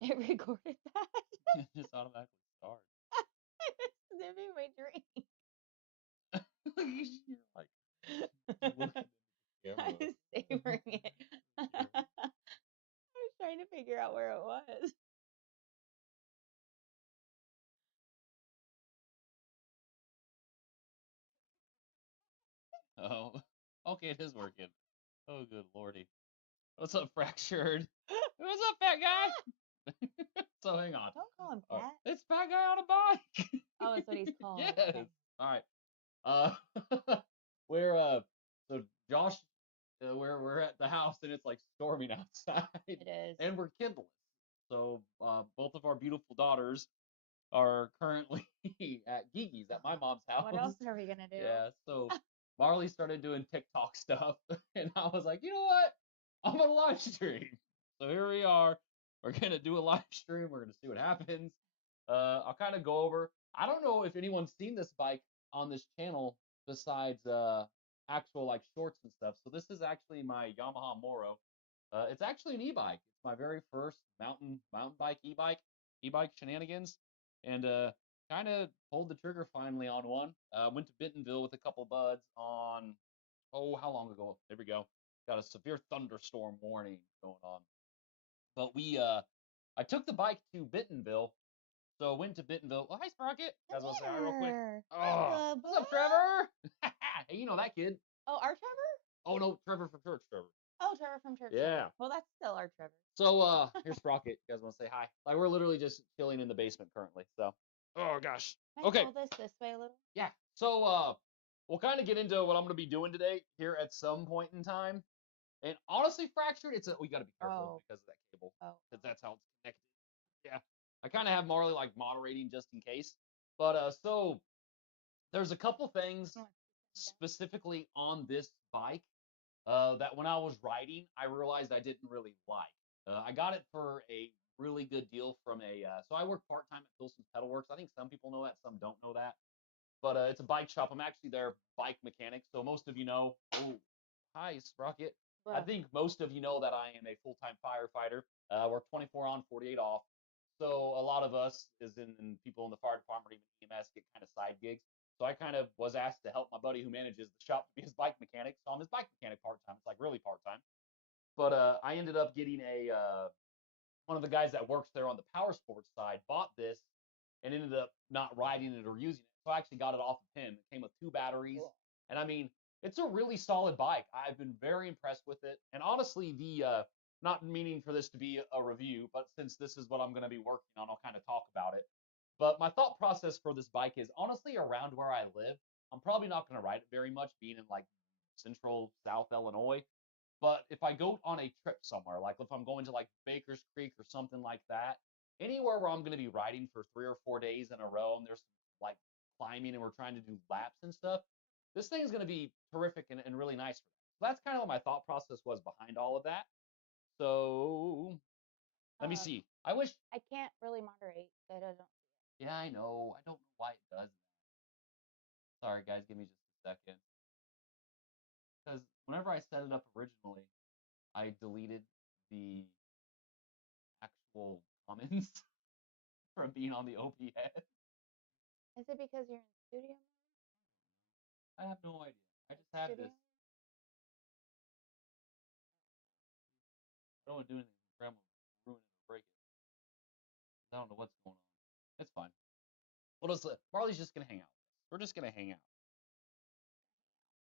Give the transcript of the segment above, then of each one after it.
It recorded that. It just automatically starts. It's living my dream. You're like looking into the I camera. was savoring it. I was trying to figure out where it was. Oh, okay, it is working. Oh, good lordy. What's up, Fractured? What's up, fat guy? So hang on. Don't call him fat. It's fat guy on a bike. Oh, that's what he's called. Yes. Okay. All right. We're so Josh, we're at the house and it's like storming outside, It is. and we're kindling. So both of our beautiful daughters are currently at Gigi's at my mom's house. What else are we gonna do? Yeah. So Marley started doing TikTok stuff, and I was like, you know what? I'm gonna live stream. So here we are. We're gonna do a live stream. We're gonna see what happens. I'll kind of go over. I don't know if anyone's seen this bike on this channel besides actual like shorts and stuff. So this is actually my Yamaha Moro. It's actually an e-bike. It's my very first mountain bike e-bike shenanigans, and kind of pulled the trigger finally on one. Went to Bentonville with a couple buds on how long ago? There we go. Got a severe thunderstorm warning going on. But I took the bike to Bentonville. So went to Bentonville. Oh, hi, Sprocket. Guys, want to say hi real quick? Oh, what's up, Trevor? Hey, you know that kid. Oh, our Trevor? Oh no, Trevor from church, Trevor. Oh, Trevor from church. Yeah. Well, that's still our Trevor. So here's Sprocket. You guys want to say hi? Like we're literally just chilling in the basement currently. So. Oh gosh. Can I Okay. pull this way a little? Yeah. So we'll kind of get into what I'm gonna be doing today here at some point in time. And honestly, Fractured, we gotta be careful because of that cable. Because that's how it's connected. Yeah. I kind of have Marley like moderating just in case. But so there's a couple things specifically on this bike that when I was riding, I realized I didn't really like. I got it for a really good deal from so I work part time at Pilson's Pedal Works. I think some people know that, some don't know that. But it's a bike shop. I'm actually their bike mechanic. So most of you know. Oh, hi, Sprocket. I think most of you know that I am a full time firefighter. I work 24 on, 48 off. So a lot of us, in people in the fire department, even EMS, get kind of side gigs. So I kind of was asked to help my buddy who manages the shop to be his bike mechanic. So I'm his bike mechanic part time. It's like really part time. But I ended up getting one of the guys that works there on the power sports side bought this and ended up not riding it or using it. So I actually got it off of him. It came with 2 batteries. Cool. And I mean, it's a really solid bike. I've been very impressed with it. And honestly, not meaning for this to be a review, but since this is what I'm going to be working on, I'll kind of talk about it. But my thought process for this bike is honestly around where I live, I'm probably not going to ride it very much, being in like central South Illinois. But if I go on a trip somewhere, like if I'm going to like Baker's Creek or something like that, anywhere where I'm going to be riding for 3 or 4 days in a row and there's like climbing and we're trying to do laps and stuff, this thing is going to be terrific and really nice for that. So that's kind of what my thought process was behind all of that. So let me see. I wish I can't really moderate. I don't. Yeah, I know. I don't know why it does that. Sorry, guys. Give me just a second. Because whenever I set it up originally, I deleted the actual comments from being on the OBS. Is it because you're in studio mode? I have no idea. I just have this. I don't want to do anything. Grandma ruin it or break it. I don't know what's going on. It's fine. Well, Marley's just gonna hang out. We're just gonna hang out.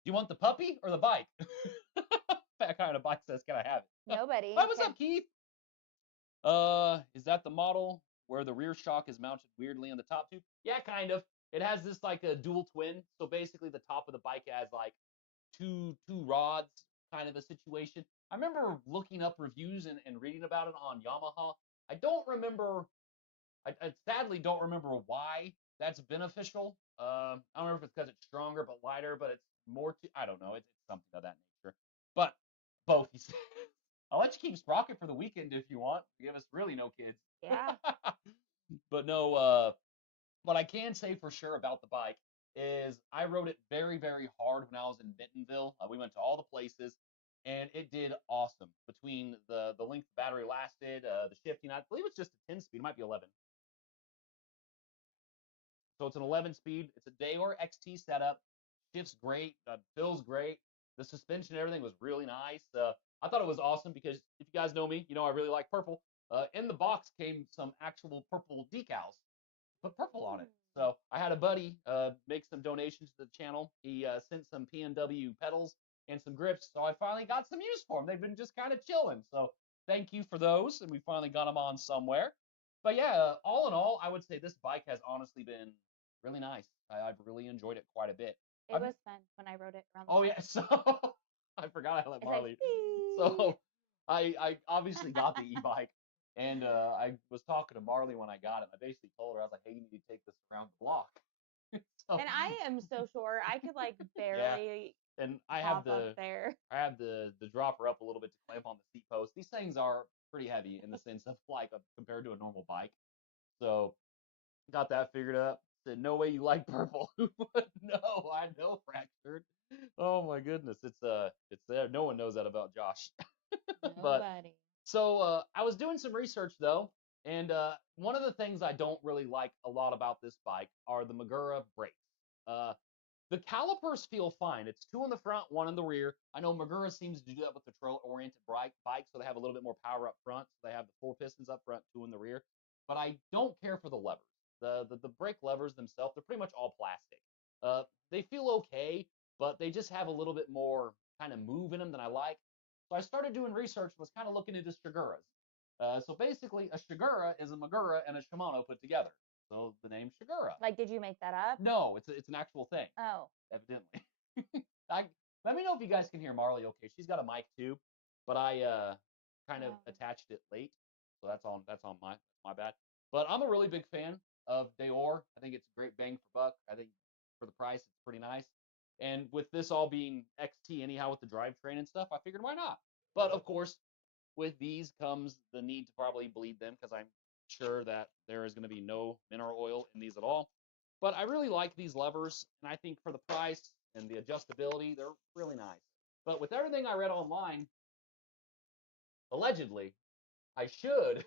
Do you want the puppy or the bike? That kind of bike says, can I have it? Nobody. Hi, what's up, Keith? Is that the model where the rear shock is mounted weirdly on the top tube? Yeah, kind of. It has this like a dual twin. So basically the top of the bike has like two rods kind of a situation. I remember looking up reviews and reading about it on Yamaha. I don't remember, I sadly don't remember why that's beneficial. I don't remember if it's because it's stronger but lighter, but it's more, I don't know. It's something of that nature. But both, he said. I'll let you keep Sprocket for the weekend if you want. Give us really no kids. Yeah. But no, what I can say for sure about the bike is I rode it very, very hard when I was in Bentonville. We went to all the places. and it did awesome. Between the length the battery lasted, the shifting, I believe it's just a 10 speed, it might be 11. So it's an 11 speed. It's a Dayor XT setup. Shifts great. Feels great. The suspension and everything was really nice. I thought it was awesome because if you guys know me, you know I really like purple. In the box came some actual purple decals, put purple on it. So I had a buddy make some donations to the channel. He sent some PNW pedals and some grips. So I finally got some use for them. They've been just kind of chilling. So thank you for those. And we finally got them on somewhere. But yeah, all in all, I would say this bike has honestly been really nice. I've really enjoyed it quite a bit. It was fun when I rode it around the Oh block. yeah, so I forgot I let It's like, Marley. So I obviously got the e-bike, and I was talking to Marley when I got it. I basically told her, I was like, hey, you need to take this around the block. So, and I am so sure I could like yeah, barely and I hop have up there. the dropper up a little bit to clamp on the seat post. These things are pretty heavy in the sense of like compared to a normal bike. So got that figured up. Said, no way you like purple. Who would know? I know fractured. Oh my goodness, it's there. No one knows that about Josh. But Nobody. so I was doing some research though, and one of the things I don't really like a lot about this bike are the Magura brakes. Uh, the calipers feel fine. It's two in the front, one in the rear. I know Magura seems to do that with the trail-oriented bike, so they have a little bit more power up front. So they have the 4 pistons up front, two in the rear. But I don't care for the levers. The brake levers themselves, they're pretty much all plastic. They feel okay, but they just have a little bit more kind of move in them than I like. So I started doing research and was kind of looking into Shiguras. So basically, a Shigura is a Magura and a Shimano put together. So the name Shigura. Like, did you make that up? No, it's an actual thing. Oh. Evidently. I let me know if you guys can hear Marley okay. She's got a mic too, but I kind of attached it late. So that's on my bad. But I'm a really big fan of Dayor. I think it's a great bang for buck. I think for the price it's pretty nice. And with this all being XT anyhow with the drivetrain and stuff, I figured why not? But of course, with these comes the need to probably bleed them because I'm sure that there is going to be no mineral oil in these at all. But I really like these levers, and I think for the price and the adjustability, they're really nice. But with everything I read online, allegedly, I should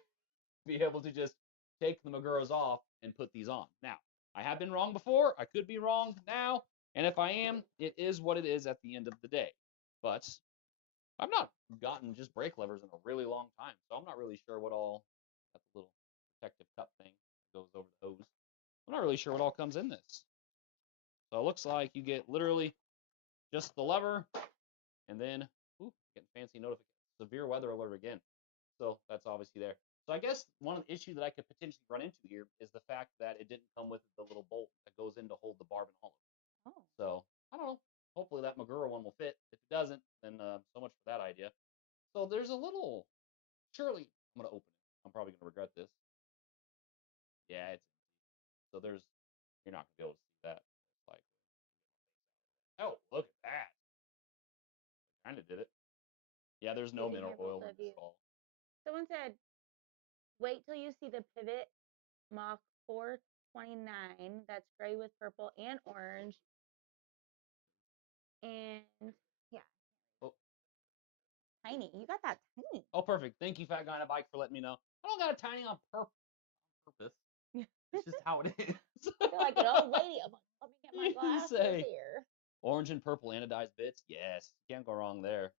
be able to just take the Maguras off and put these on. Now, I have been wrong before. I could be wrong now. And if I am, it is what it is at the end of the day. But I've not gotten just brake levers in a really long time, so I'm not really sure what all that little protective cup thing goes over the hose. I'm not really sure what all comes in this. So it looks like you get literally just the lever, and then getting fancy notification, severe weather alert again. So that's obviously there. So I guess one of the issues that I could potentially run into here is the fact that it didn't come with the little bolt that goes in to hold the barb and hollow. Oh. So I don't know. Hopefully that Magura one will fit. If it doesn't, then so much for that idea. So there's a little. Surely I'm gonna open it. I'm probably gonna regret this. Yeah, it's so there's. You're not gonna be able to see that. Like, oh, look at that. Kind of did it. Yeah, there's no mineral oil in this all. Someone said, wait till you see the Pivot Mach 429 that's gray with purple and orange. And yeah. Oh. Tiny. You got that tiny. Oh, perfect. Thank you, Fat Guy on a Bike, for letting me know. I don't got a tiny on purpose. It's just how it is. I feel like an old lady. I'm like, let me get my glasses here. Orange and purple anodized bits. Yes, can't go wrong there.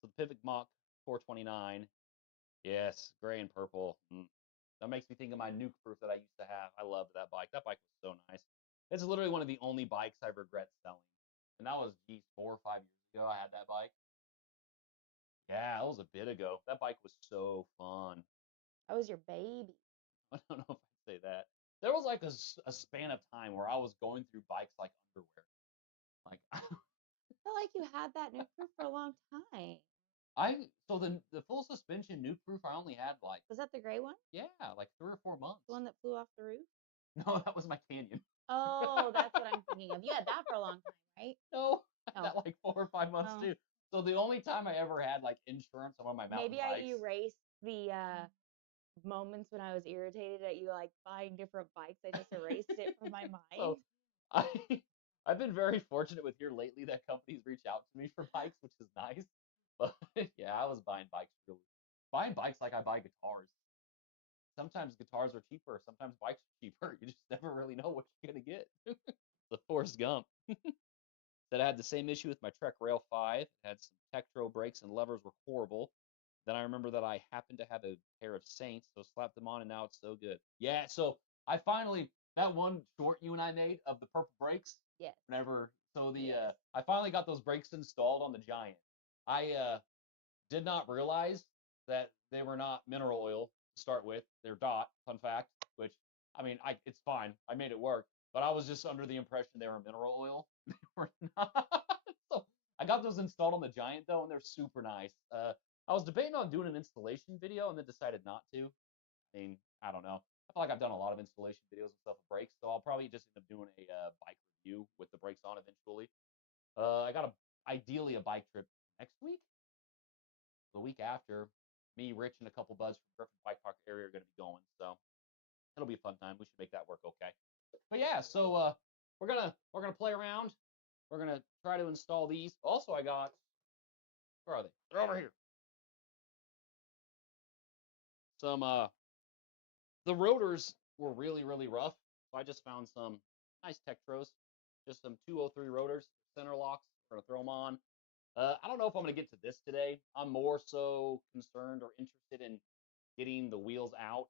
So the Pivot Mach 429. Yes, gray and purple. That makes me think of my Nuke Proof that I used to have. I loved that bike. That bike was so nice. It's literally one of the only bikes I regret selling. And that was, 4 or 5 years ago I had that bike. Yeah, that was a bit ago. That bike was so fun. That was your baby. I don't know if I say that. There was like a span of time where I was going through bikes like underwear. Like I feel like you had that Nuke Proof for a long time. So the full suspension Nuke Proof I only had like. Was that the gray one? Yeah, like 3 or 4 months. The one that flew off the roof? No, that was my Canyon. Oh, that's what I'm thinking of. You had that for a long time, right? No, I had that like 4 or 5 months too. So the only time I ever had like insurance on one of my mountain bikes. Maybe I erased the moments when I was irritated at you like buying different bikes. I just erased it from my mind. So I've been very fortunate with here lately that companies reach out to me for bikes, which is nice. But yeah, I was buying bikes really. Buying bikes like I buy guitars. Sometimes guitars are cheaper. Sometimes bikes are cheaper. You just never really know what you're gonna get. The Forrest Gump. That I had the same issue with my Trek Rail 5. It had some Tektro brakes and levers were horrible. Then I remember that I happened to have a pair of Saints, so slapped them on and now it's so good. Yeah, so I finally that one short you and I made of the purple brakes. Yes. I finally got those brakes installed on the Giant. I did not realize that they were not mineral oil to start with. They're DOT, fun fact, which I mean, it's fine. I made it work, but I was just under the impression they were mineral oil. They were not. So I got those installed on the Giant though, and they're super nice. I was debating on doing an installation video and then decided not to. I mean, I don't know. I feel like I've done a lot of installation videos and stuff with brakes, so I'll probably just end up doing a bike review with the brakes on eventually. I got ideally a bike trip next week, the week after. Me, Rich, and a couple buds from Griffin Bike Park area are going to be going, so it'll be a fun time. We should make that work okay. But yeah, so we're gonna play around. We're gonna try to install these. Also, I got where are they? They're over here. Some the rotors were really rough, so I just found some nice Tektros, just some 203 rotors, center locks. We're gonna throw them on. I don't know if I'm gonna get to this today. I'm more so concerned or interested in getting the wheels out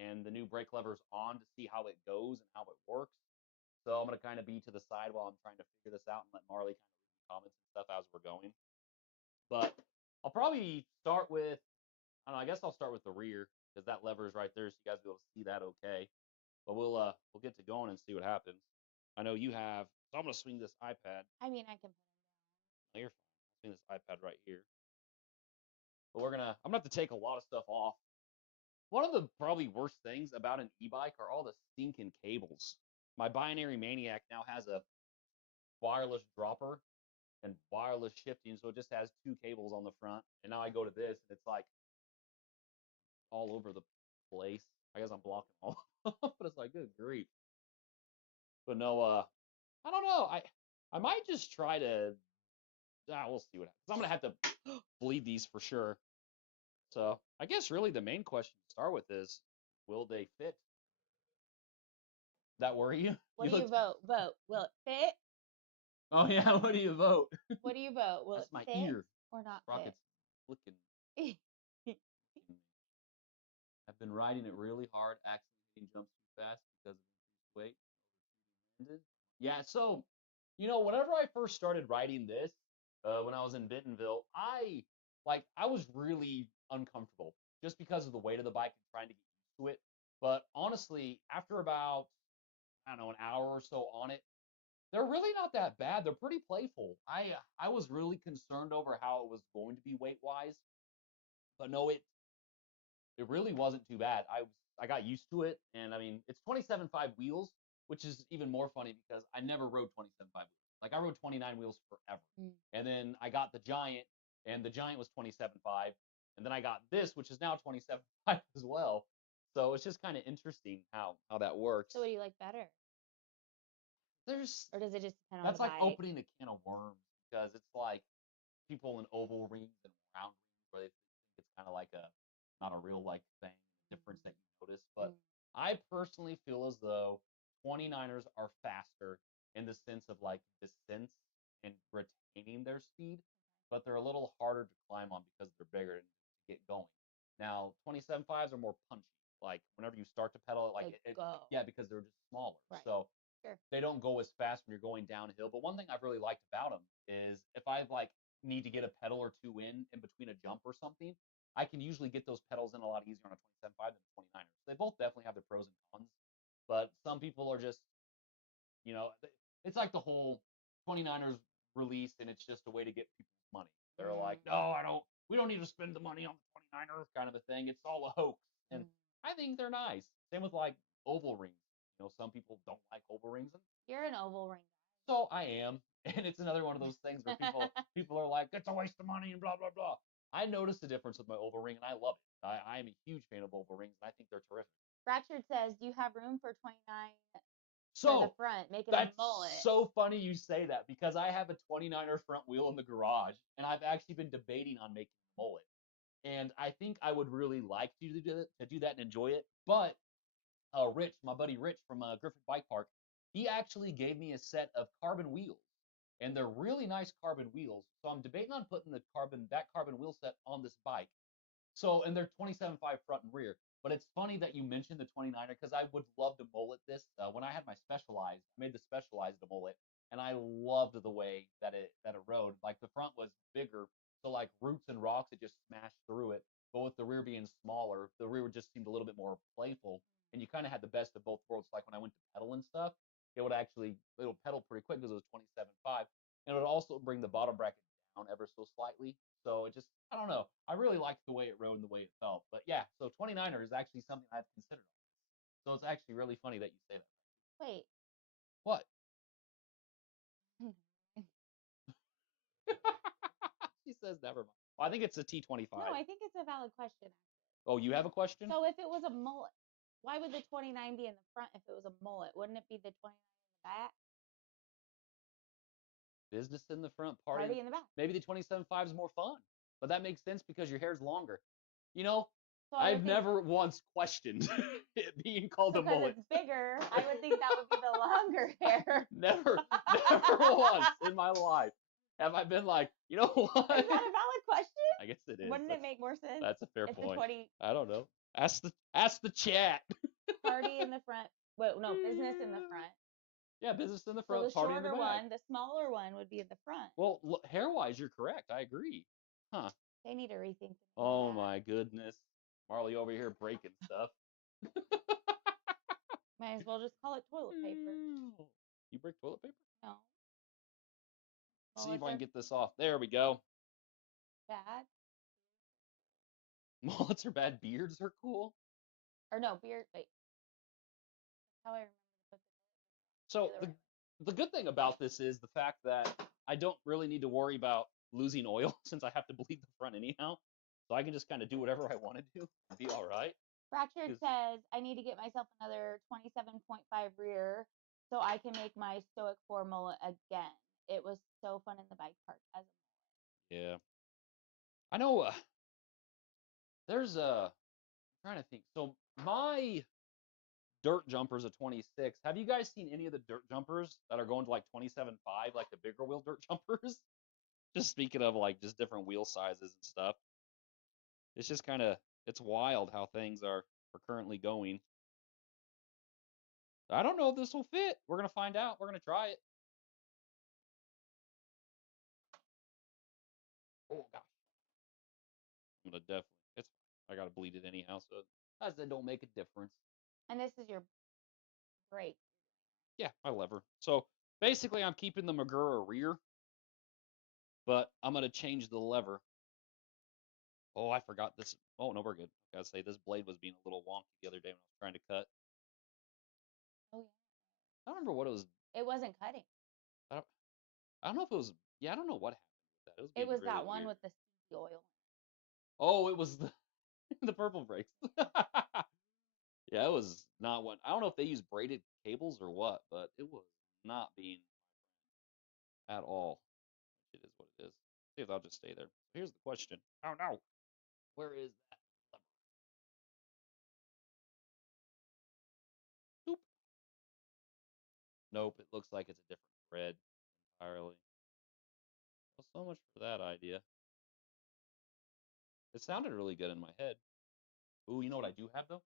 and the new brake levers on to see how it goes and how it works. So I'm gonna kind of be to the side while I'm trying to figure this out and let Marley kind of read the comments and stuff as we're going. But I'll probably start with I don't know. I guess I'll start with the rear because that lever is right there, so you guys will be able to see that okay. But we'll get to going and see what happens. I know you have. So I'm gonna swing this iPad. I mean, I can put them No, you're fine. I'll swing this iPad right here. But I'm gonna have to take a lot of stuff off. One of the probably worst things about an e-bike are all the stinking cables. My Binary Maniac now has a wireless dropper and wireless shifting, so it just has two cables on the front. And now I go to this, and it's like all over the place. I guess I'm blocking all, but it's like good grief. But no, I don't know. I might just try to. We'll see what happens. I'm gonna have to bleed these for sure. So I guess really the main question to start with is, will they fit? That worry you? What do you vote? Vote. Will it fit? Oh yeah, what do you vote? What do you vote? Will That's it my fit ear. or not Rocket's looking. I've been riding it really hard, accidentally jumps too fast because of increased weight. Yeah, so whenever I first started riding this, when I was in Bentonville, I was really uncomfortable just because of the weight of the bike and trying to get used to it. But honestly, after about I don't know an hour or so on it, they're really not that bad. They're pretty playful. I was really concerned over how it was going to be weight wise, but no, it really wasn't too bad. I got used to it, and I mean it's 27.5 wheels, which is even more funny because I never rode 27.5 wheels. Like I rode 29 wheels forever, and then I got the Giant, and the Giant was 27.5, and then I got this, which is now 27.5 as well. So it's just kind of interesting how that works. So what do you like better? Or does it just depend on That's the like bike? opening a can of worms because it's like people in oval rings and round rings where they think it's kind of like not a real like thing difference that you notice. But I personally feel as though 29ers are faster in the sense of like descents and retaining their speed, but they're a little harder to climb on because they're bigger and get going. Now 27.5s are more punchy. Like whenever you start to pedal it, yeah, because they're just smaller. Right. So they don't go as fast when you're going downhill. But one thing I've really liked about them is if I need to get a pedal or two in between a jump or something, I can usually get those pedals in a lot easier on a 27.5 than a 29er. They both definitely have their pros and cons, but some people are just, it's like the whole 29ers release, and it's just a way to get people's money. They're like, no, we don't need to spend the money on the 29er kind of a thing. It's all a hoax, and I think they're nice. Same with like oval rings. Some people don't like oval rings. You're an oval ring guy. So I am, and it's another one of those things where people are like, "It's a waste of money," and blah blah blah. I noticed the difference with my oval ring, and I love it. I am a huge fan of oval rings, and I think they're terrific. Ratchard says, "Do you have room for 29 for the So front, make it a that's mullet. so funny you say that because I have a 29er front wheel in the garage, and I've actually been debating on making a mullet. And I think I would really like to do that and enjoy it. But Rich, my buddy Rich from Griffin Bike Park, he actually gave me a set of carbon wheels, and they're really nice carbon wheels. So I'm debating on putting that carbon wheel set on this bike. So, and they're 27.5 front and rear. But it's funny that you mentioned the 29er because I would love to mullet this. When I had my Specialized, I made the Specialized a mullet, and I loved the way that it rode. Like the front was bigger, so like roots and rocks, it just smashed through it. But with the rear being smaller, the rear just seemed a little bit more playful, and you kind of had the best of both worlds. Like when I went to pedal and stuff, it'll pedal pretty quick because it was 27.5, and it would also bring the bottom bracket down ever so slightly. So it just, I don't know. I really liked the way it rode and the way it felt. But yeah, so 29er is actually something I've considered. So it's actually really funny that you say that. Wait. What? She says never mind. Well, I think it's a T25. No, I think it's a valid question. Oh, you have a question? So if it was a mullet, why would the 29 be in the front if it was a mullet? Wouldn't it be the 29 in the back? Business in the front, party in the back. Maybe the 27.5 is more fun. But that makes sense because your hair's longer. You know, So I've never once questioned it being called a mullet. Because it's bigger, I would think that would be the longer hair. Never once in my life have I been like, you know what? Is that a valid question? I guess it is. Wouldn't it make more sense? That's a fair if point. The 20... I don't know. Ask the chat. Party in the front. Wait, no, business in the front. Yeah, business in the front, so the party in the back. One, the smaller one would be in the front. Well, hair-wise, you're correct. I agree. Huh. They need to rethink. Oh my goodness. Marley over here breaking stuff. Might as well just call it toilet paper. You break toilet paper? No. See if I can get this off. There we go. Bad. Mullets are bad. Beards are cool. Or no, beard. Wait. That's how I remember to put So the good thing about this is the fact that I don't really need to worry about losing oil since I have to bleed the front anyhow. So I can just kind of do whatever I want to do and be all right. Fractured says, I need to get myself another 27.5 rear so I can make my Stoic 4 mullet again. It was so fun in the bike park as a mullet. Yeah. I know there's I'm trying to think. So my dirt jumpers at 26. Have you guys seen any of the dirt jumpers that are going to like 27.5, like the bigger wheel dirt jumpers? Just speaking of like just different wheel sizes and stuff. It's just kind of, it's wild how things are currently going. I don't know if this will fit. We're going to find out. We're going to try it. Oh gosh. I'm going to definitely, I got to bleed it anyhow, so as it don't make a difference. And this is your brake. Yeah, my lever. So basically I'm keeping the Magura rear, but I'm going to change the lever. Oh, I forgot this. Oh, no, we're good. I gotta say, this blade was being a little wonky the other day when I was trying to cut. Oh, yeah. I don't remember what it was. It wasn't cutting. I don't know if it was. Yeah, I don't know what happened with that. It was really that one weird. with the oil. Oh, it was the purple brakes. Yeah, it was not one. I don't know if they used braided cables or what, but it was not being at all. It is what it is. See if I'll just stay there. Here's the question. Oh no. Where is that lever? Boop. Nope, it looks like it's a different thread entirely. Well, so much for that idea. It sounded really good in my head. Ooh, you know what I do have though?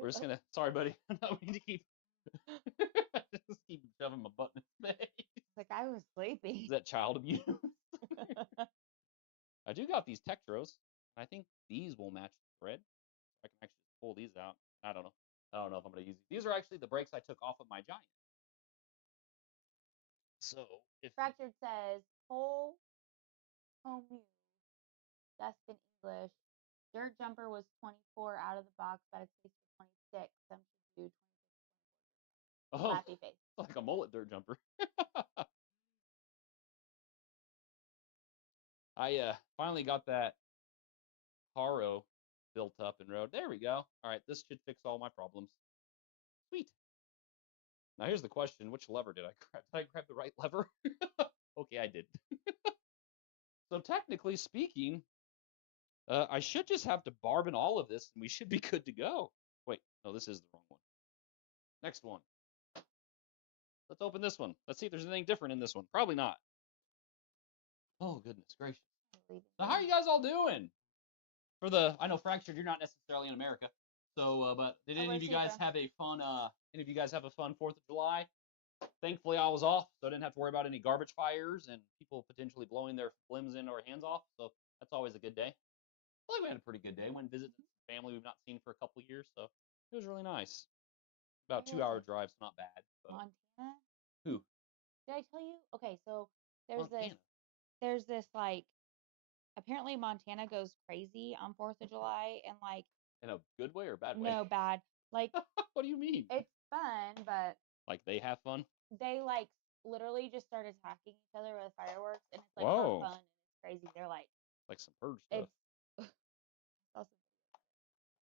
We're just gonna. Sorry, buddy. No, we need to keep. Just keep shoving my butt in his face. Like I was sleeping. Is that child abuse? I do got these Tektros. I think these will match the thread. I can actually pull these out. I don't know. I don't know if I'm gonna use these. These are actually the brakes I took off of my Giant. So if Fractured says whole home use. Dustin English. Dirt jumper was 24 out of the box, but it's placed to 26. Some should do 26. Oh, happy face. Like a mullet dirt jumper. I finally got that Haro built up and rode. There we go. All right, this should fix all my problems. Sweet. Now here's the question: which lever did I grab? Did I grab the right lever? Okay, I did. So technically speaking, I should just have to barbon all of this, and we should be good to go. Wait, no, this is the wrong one. Next one. Let's open this one. Let's see if there's anything different in this one. Probably not. Oh, goodness gracious. So how are you guys all doing? I know Fractured, you're not necessarily in America. So, but did any of you guys have a fun, any of you guys have a fun 4th of July? Thankfully, I was off, so I didn't have to worry about any garbage fires and people potentially blowing their limbs in or hands off. So that's always a good day. I feel like we had a pretty good day. Went and visited family we've not seen for a couple years, so it was really nice. About 2-hour drive, so not bad. But Montana? who? Did I tell you? Okay, so Montana. there's this like apparently Montana goes crazy on 4th of July and like In a good way or bad way? no bad. Like what do you mean? It's fun, but like they have fun? They like literally just start attacking each other with fireworks and it's like Whoa. for fun and it's crazy. They're like some purge stuff. It's awesome.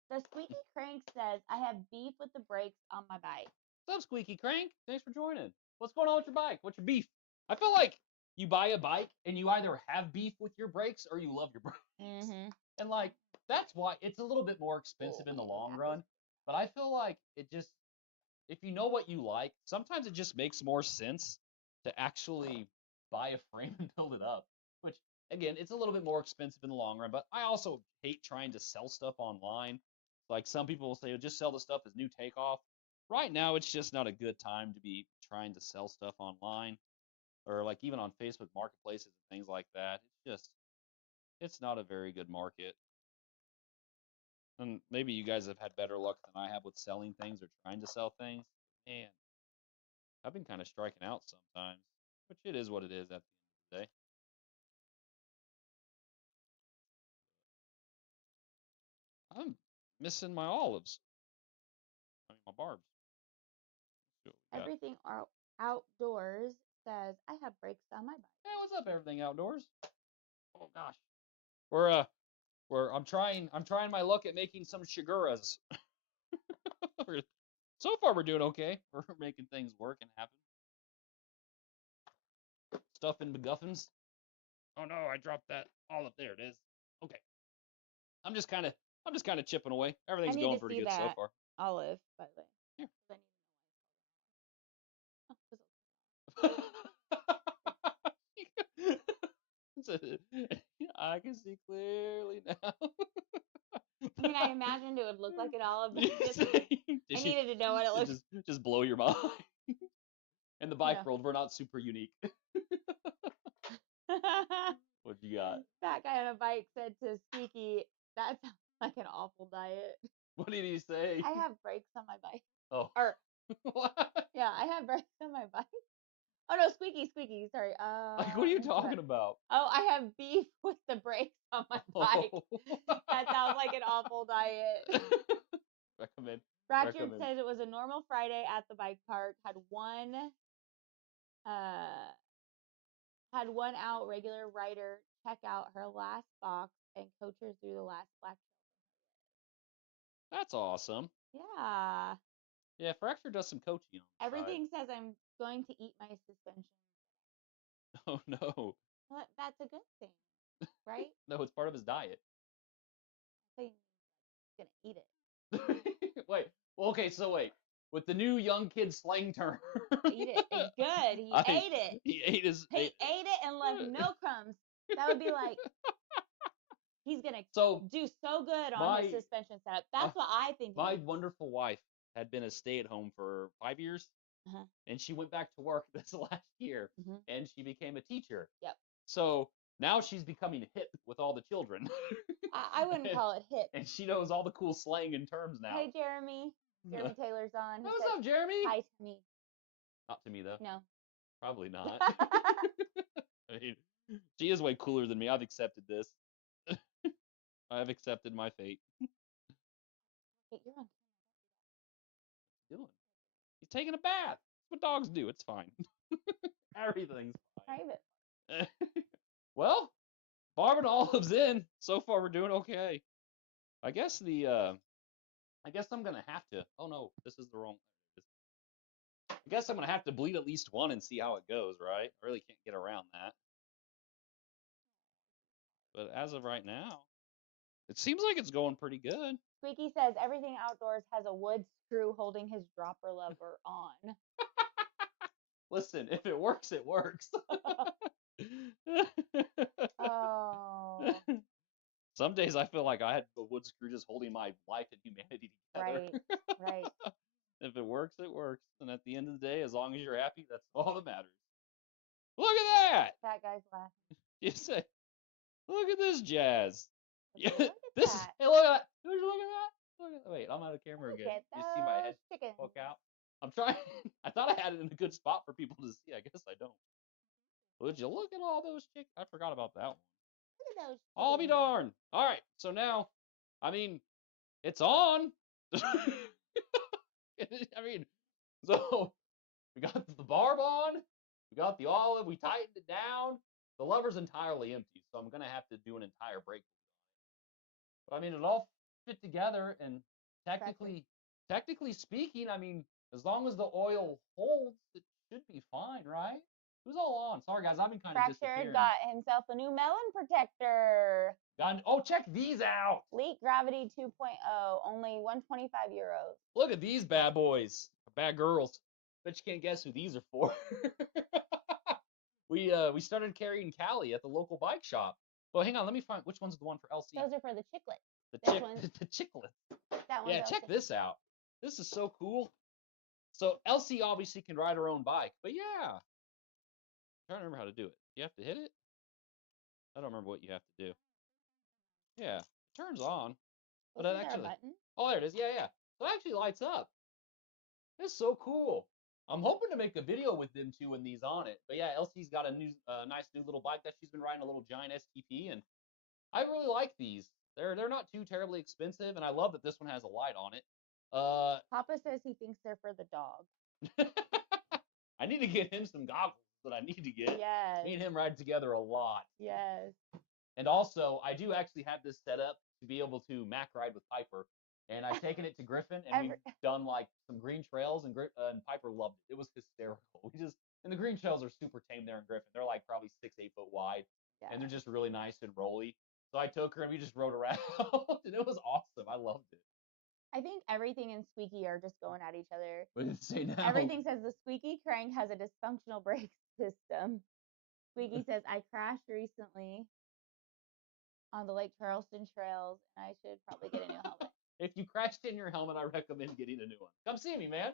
The Squeaky Crank says, I have beef with the brakes on my bike. What's up, Squeaky Crank? Thanks for joining. What's going on with your bike? What's your beef? I feel like you buy a bike and you either have beef with your brakes or you love your brakes. Mm-hmm. And like, that's why it's a little bit more expensive in the long run. But I feel like it just, if you know what you like, sometimes it just makes more sense to actually buy a frame and build it up. Which, again, it's a little bit more expensive in the long run. But I also hate trying to sell stuff online. Like some people will say, oh, just sell the stuff as new takeoff. Right now, it's just not a good time to be trying to sell stuff online or like even on Facebook marketplaces and things like that. It's not a very good market. And maybe you guys have had better luck than I have with selling things or trying to sell things. And I've been kind of striking out sometimes, which it is what it is at the end of the day. I'm missing my olives. I mean, my barbs. Everything outdoors says, I have brakes on my bike. Hey, what's up, everything outdoors? Oh gosh, I'm trying my luck at making some Shiguras. So far, we're doing okay. We're making things work and happen. Stuff in MacGuffins. Oh no, I dropped that olive. There it is. Okay. I'm just kind of chipping away. Everything's going pretty good so far. Olive, by the way. Here. I can see clearly now. I mean, I imagined it would look like an olive, but I needed to know what it looks. Just blow your mind. In the bike world, we're not super unique. What you got? That guy on a bike said to Squeaky, that sounds like an awful diet. What did he say? I have brakes on my bike. Oh. Or what? Yeah, I have brakes on my bike. Oh no, Squeaky, sorry. Like, what are you talking about? Oh, I have beef with the brakes on my bike. That sounds like an awful diet. Recommend. Ratchet says it was a normal Friday at the bike park. Had one out regular rider check out her last box and coach her through the last black. That's awesome. Yeah. Yeah, Fracture does some coaching on Everything says I'm going to eat my suspension. Oh no. Well, that's a good thing, right? No, it's part of his diet. I think he's gonna eat it. Wait. Well, okay, so wait. With the new young kid slang term. Eat it. It's good. He ate it. He ate it and left no crumbs. That would be like he's gonna do so good on his suspension setup. That's what I think. My wonderful wife had been a stay-at-home for 5 years, and she went back to work this last year, and she became a teacher. Yep. So now she's becoming hip with all the children. I wouldn't call it hip. And she knows all the cool slang and terms now. Hey, Jeremy. Jeremy Taylor's on. What's up, Jeremy? Hi to me. Not to me, though. No. Probably not. I mean, she is way cooler than me. I've accepted this. I've accepted my fate. Hey, you're on camera. What are you doing? He's taking a bath. That's what dogs do. It's fine. Everything's fine. Private. Well, Farm and olives in. So far, we're doing okay. I guess I guess I'm gonna have to. Oh no, this is the wrong. I guess I'm gonna have to bleed at least one and see how it goes, right? I really can't get around that. But as of right now, it seems like it's going pretty good. Squeaky says everything outdoors has a wood screw holding his dropper lever on. Listen, if it works, it works. Oh. Some days I feel like I had a wood screw just holding my life and humanity together. Right. If it works, it works. And at the end of the day, as long as you're happy, that's all that matters. Look at that! That guy's laughing. You say, look at this jazz. Look at This that. is, hey, look at that. Would you look at that? Look at, wait, I'm out of camera Look again. at You see my head chickens. poke out? I'm trying. I thought I had it in a good spot for people to see. I guess I don't. Would you look at all those chickens? I forgot about that one. Look at those. I'll be darned. All right, so now, I mean, it's on. I mean, so we got the barb on, we got the olive, we tightened it down. The lever's entirely empty, so I'm gonna have to do an entire break. But I mean, it all fit together, and technically speaking, I mean, as long as the oil holds, it should be fine, right? Who's all on? Sorry guys, I've been kind of disappearing. Fractured got himself a new melon protector. Oh, check these out. Leak Gravity 2.0, only 125 euros. Look at these bad boys, bad girls. Bet you can't guess who these are for. We started carrying Callie at the local bike shop. Well, hang on, let me find which one's the one for LC. Those are for the chiclet. The chiclet. That one. Yeah, check this out. This is so cool. So LC obviously can ride her own bike, but yeah, I'm trying to remember how to do it. You have to hit it. I don't remember what you have to do. Yeah, it turns on. But it actually. Button? Oh, there it is. Yeah. So it actually lights up. It's so cool. I'm hoping to make a video with them too when these on it. But yeah, LC's got a new, nice new little bike that she's been riding, a little giant STP, and I really like these. They're not too terribly expensive, and I love that this one has a light on it. Papa says he thinks they're for the dog. I need to get him some goggles that I need to get. Yes. Me and him ride together a lot. Yes. And also, I do actually have this set up to be able to Mac ride with Piper. And I've taken it to Griffin, and we've done like some green trails, and Piper loved it. It was hysterical. And the green trails are super tame there in Griffin. They're like probably 6-8 foot wide, and they're just really nice and rolly. So I took her and we just rode around, and it was awesome. I loved it. I think everything and Squeaky are just going at each other. What did it say now? Everything says the Squeaky crank has a dysfunctional brake system. Squeaky says, I crashed recently on the Lake Charleston trails, and I should probably get a new helmet. If you crashed in your helmet, I recommend getting a new one. Come see me, man.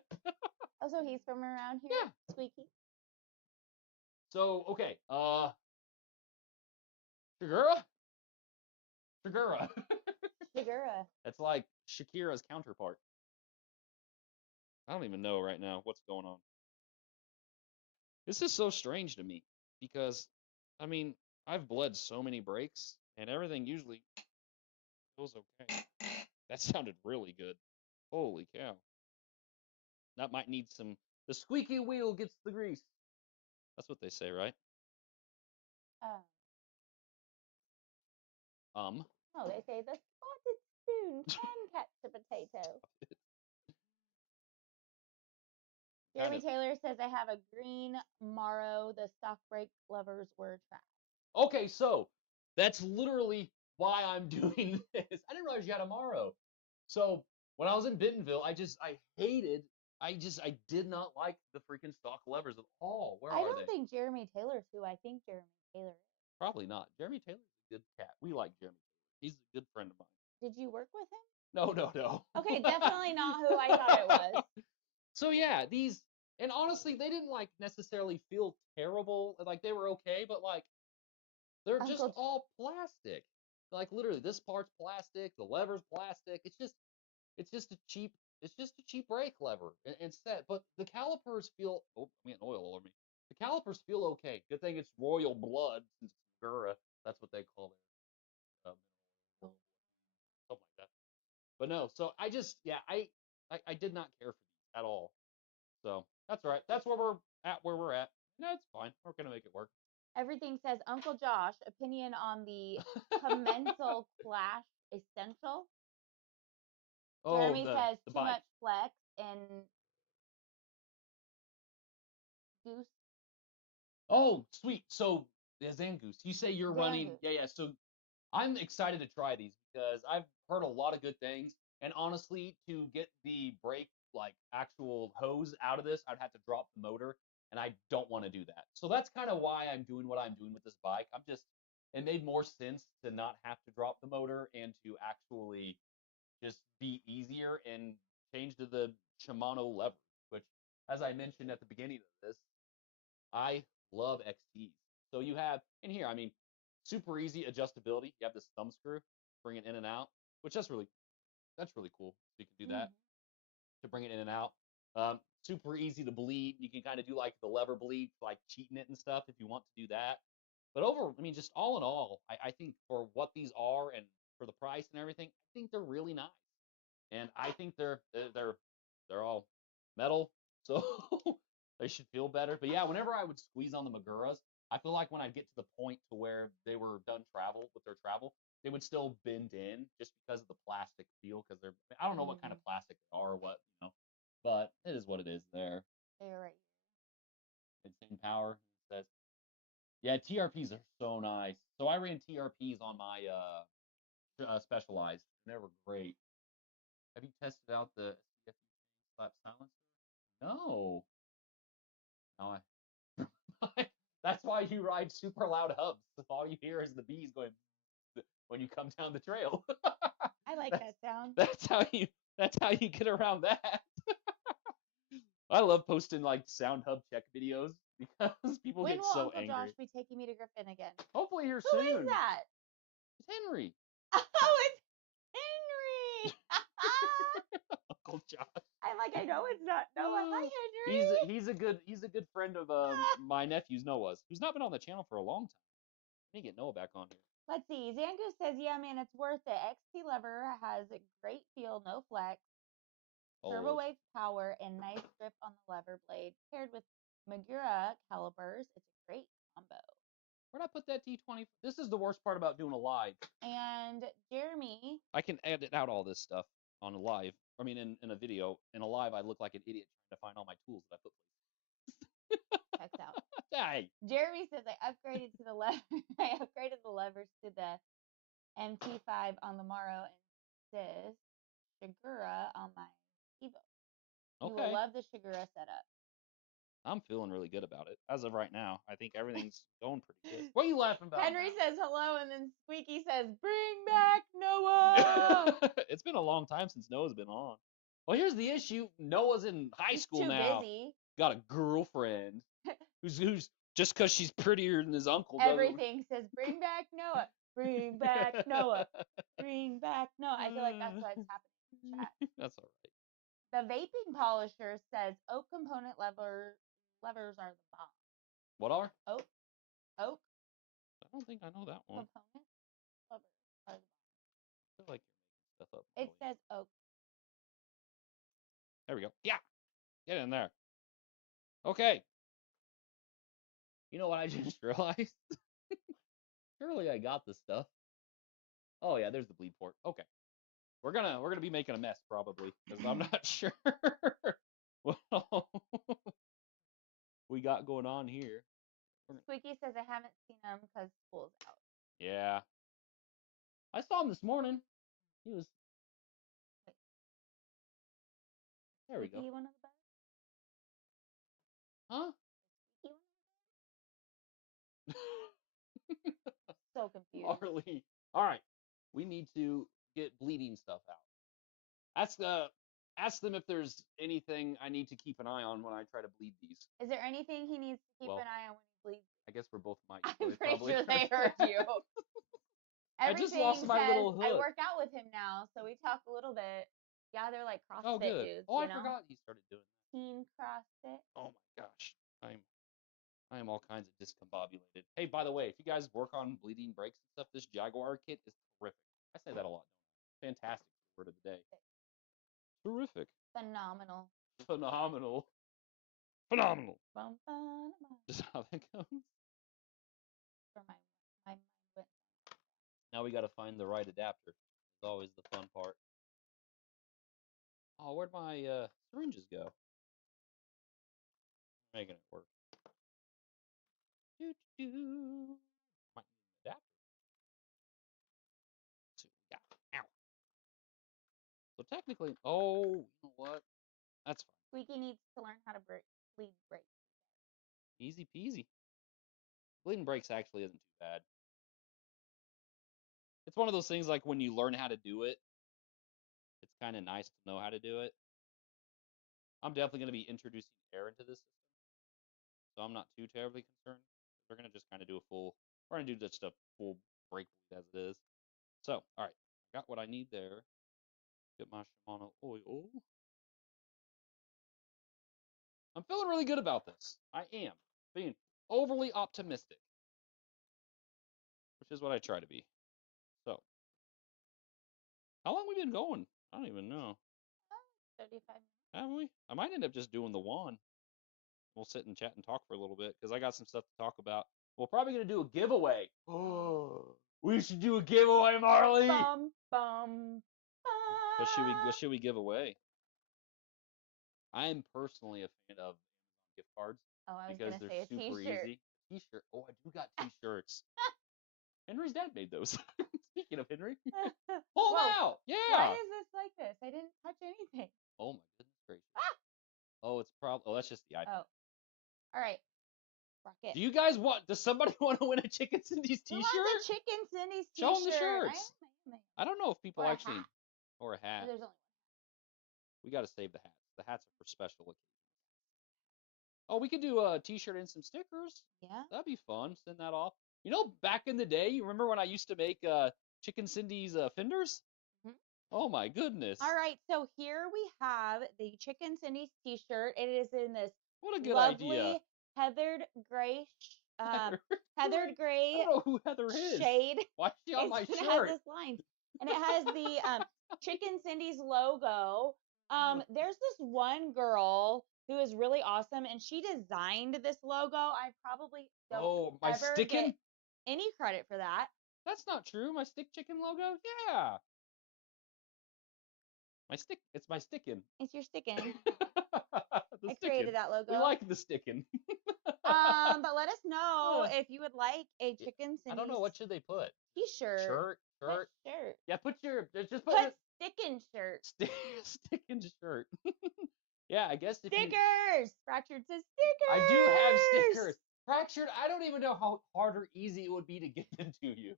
Oh, so he's from around here? Yeah. Squeaky. So, okay. Shigura? Shigura. Shigura. It's like Shakira's counterpart. I don't even know right now what's going on. This is so strange to me because, I mean, I've bled so many breaks and everything usually goes okay. That sounded really good. Holy cow. That might need some. The squeaky wheel gets the grease. That's what they say, right? Oh, they say the spotted spoon can catch a potato. Jeremy Taylor says, I have a green Morrow. The stock brake levers were trash. Okay, so that's literally why I'm doing this. I didn't realize you had a Morrow. So when I was in Bentonville, I did not like the freaking stock levers at all. Where are they? I don't think Jeremy Taylor's who I think Jeremy Taylor is. Probably not. Jeremy Taylor's a good cat. We like Jeremy Taylor. He's a good friend of mine. Did you work with him? No. Okay, definitely not who I thought it was. So yeah, these, and honestly, they didn't like necessarily feel terrible. Like they were okay, but like they're just all plastic. Like literally, this part's plastic, the lever's plastic. It's just a cheap brake lever and set. But the calipers feel. Oh, I'm getting oil all over me. The calipers feel okay. Good thing it's royal blood since it's Shagura. That's what they call it. Something like that. But no, so I did not care for these at all. So that's all right. That's where we're at. No, it's fine. We're gonna make it work. Everything says Uncle Josh, opinion on the commensal clash essential. Jeremy says the too bike. much flex and goose. Oh, sweet. So the Zangoose. You say you're running. Zangoose. Yeah. So I'm excited to try these because I've heard a lot of good things. And honestly, to get the brake like actual hose out of this, I'd have to drop the motor, and I don't want to do that. So that's kind of why I'm doing what I'm doing with this bike. It made more sense to not have to drop the motor and to actually just be easier and change to the Shimano lever, which, as I mentioned at the beginning of this, I love XTs. So you have in here, I mean, super easy adjustability. You have this thumb screw, bring it in and out, which that's really cool. You can do that to bring it in and out. Super easy to bleed. You can kind of do like the lever bleed, like cheating it and stuff if you want to do that. But I mean, just all in all, I think for what these are and for the price and everything, I think they're really nice. And I think they're all metal, so they should feel better. But yeah, whenever I would squeeze on the Maguras, I feel like when I get to the point to where they were done their travel, they would still bend in just because of the plastic feel. Because I don't know what kind of plastic they are or what, but it is what it is. They're right. It's in power. It says, yeah, TRPs are so nice. So I ran TRPs on my Specialized, and they were great. Have you tested out the CFD slap silencer? No. No, that's why you ride super loud hubs. All you hear is the bees going when you come down the trail. I like that sound. That's how you get around that. I love posting like sound hub check videos because people When get will so Uncle angry. Josh be taking me to Griffin again? Hopefully here Who soon. Who is that? It's Henry. Oh, it's Henry. Uncle Josh. I know it's not Noah. Hi, Henry. He's a good friend of my nephew's, Noah's, who's not been on the channel for a long time. I need to get Noah back on here. Let's see. Zangoose says, yeah, man, it's worth it. XT lever has a great feel, no flex, turbo wave power, and nice grip on the lever blade. Paired with Magura calipers, it's a great combo. Where'd I put that T20? This is the worst part about doing a live. And Jeremy. I can edit out all this stuff on a live. I mean, in a video. In a live, I look like an idiot trying to find all my tools that I put. Checks out. Hey. Jeremy says I upgraded to the lever. I upgraded the levers to the MT5 on the Morrow and says Shigura on my Evo. You will love the Shigura setup. I'm feeling really good about it. As of right now, I think everything's going pretty good. What are you laughing about? Henry says hello, and then Squeaky says, bring back Noah! It's been a long time since Noah's been on. Well, here's the issue. Noah's in high school now. Busy. Got a girlfriend who's just because she's prettier than his uncle. Everything says, bring back Noah. Bring back Noah. Bring back Noah. I feel like that's what's happening in the chat. That's all right. The vaping polisher says oak component levers are the bomb. What are? Oak. I don't think I know that one. Component levers are the bomb. I feel like you're making stuff up. It says oak. There we go. Yeah. Get in there. Okay. You know what I just realized? Surely I got this stuff. Oh yeah, there's the bleed port. Okay. We're gonna be making a mess probably because I'm not sure what we got going on here. Squeaky says I haven't seen him because school's out. Yeah. I saw him this morning. He was. There we go. Squeaky one of the best? Huh? So confused. Marley. All right. We need to get bleeding stuff out. Ask them if there's anything I need to keep an eye on when I try to bleed these. Is there anything he needs to keep an eye on when he bleeds? I guess we're both might. I'm pretty sure they heard you. I just lost my little hood. I work out with him now, so we talk a little bit. Yeah, they're like CrossFit dudes. Oh, I forgot he started doing that. Teen CrossFit. Oh my gosh. I am all kinds of discombobulated. Hey, by the way, if you guys work on bleeding brakes and stuff, this Jaguar kit is terrific. I say that a lot. Fantastic word of the day. Terrific. Phenomenal. Phenomenal. Phenomenal. Bum, bum, bum. Just how that goes. where my mind went. Now we got to find the right adapter. It's always the fun part. Oh, where'd my syringes go? Making it work. Might need an adapter. So, yeah. Ow. So technically, oh, you know what? That's fine. Squeaky needs to learn how to bleed brakes. Easy peasy. Bleeding brakes actually isn't too bad. It's one of those things like when you learn how to do it, it's kind of nice to know how to do it. I'm definitely going to be introducing air into this system, so I'm not too terribly concerned. We're going to just kind of do we're going to do just a full brake bleed as it is. So, all right, got what I need there. Get my Shimano oil. I'm feeling really good about this. I am being overly optimistic, which is what I try to be. So, how long we been going? I don't even know. 35 minutes. Haven't we? I might end up just doing the one. We'll sit and chat and talk for a little bit because I got some stuff to talk about. We're probably gonna do a giveaway. Oh, we should do a giveaway, Marley. Bum, bum, bum. What should we give away? I am personally a fan of Amazon gift cards because they're super easy. T-shirt. Oh, I do got T-shirts. Henry's dad made those. Speaking of Henry, pull them out. Yeah. Why is this like this? I didn't touch anything. Oh my goodness gracious. Ah! Oh, it's probably. Oh, that's just the iPad. Oh. All right. Rock it. Do you guys want? Does somebody want to win a Chicken Cindy's T-shirt? Who wants a Chicken Cindy's T-shirt? Show them the shirts. I don't know if people actually. Or a hat. There's only one. We got to save the hats. The hats are for special occasions. Oh, we could do a T-shirt and some stickers. Yeah. That'd be fun. Send that off. You know, back in the day, you remember when I used to make Chicken Cindy's fenders? Mm-hmm. Oh my goodness. All right, so here we have the Chicken Cindy's T-shirt. It is in this what a good lovely idea. heathered gray, heathered gray. I don't know who Heather is. Shade. Why is she on my shirt? It has this line, and it has the Chicken Cindy's logo. There's this one girl who is really awesome, and she designed this logo. I probably don't ever get any credit for that. That's not true. My stick chicken logo? Yeah. It's my stickin'. It's your stickin'. I created that logo. We like the stickin'. But let us know if you would like a Chicken Cindy's. I don't know, what should they put? T-shirt. Shirt. Yeah, put stickin' shirt. Stickin' shirt. Yeah, I guess stickers. Fractured says stickers. I do have stickers. Fractured, I don't even know how hard or easy it would be to get them to you.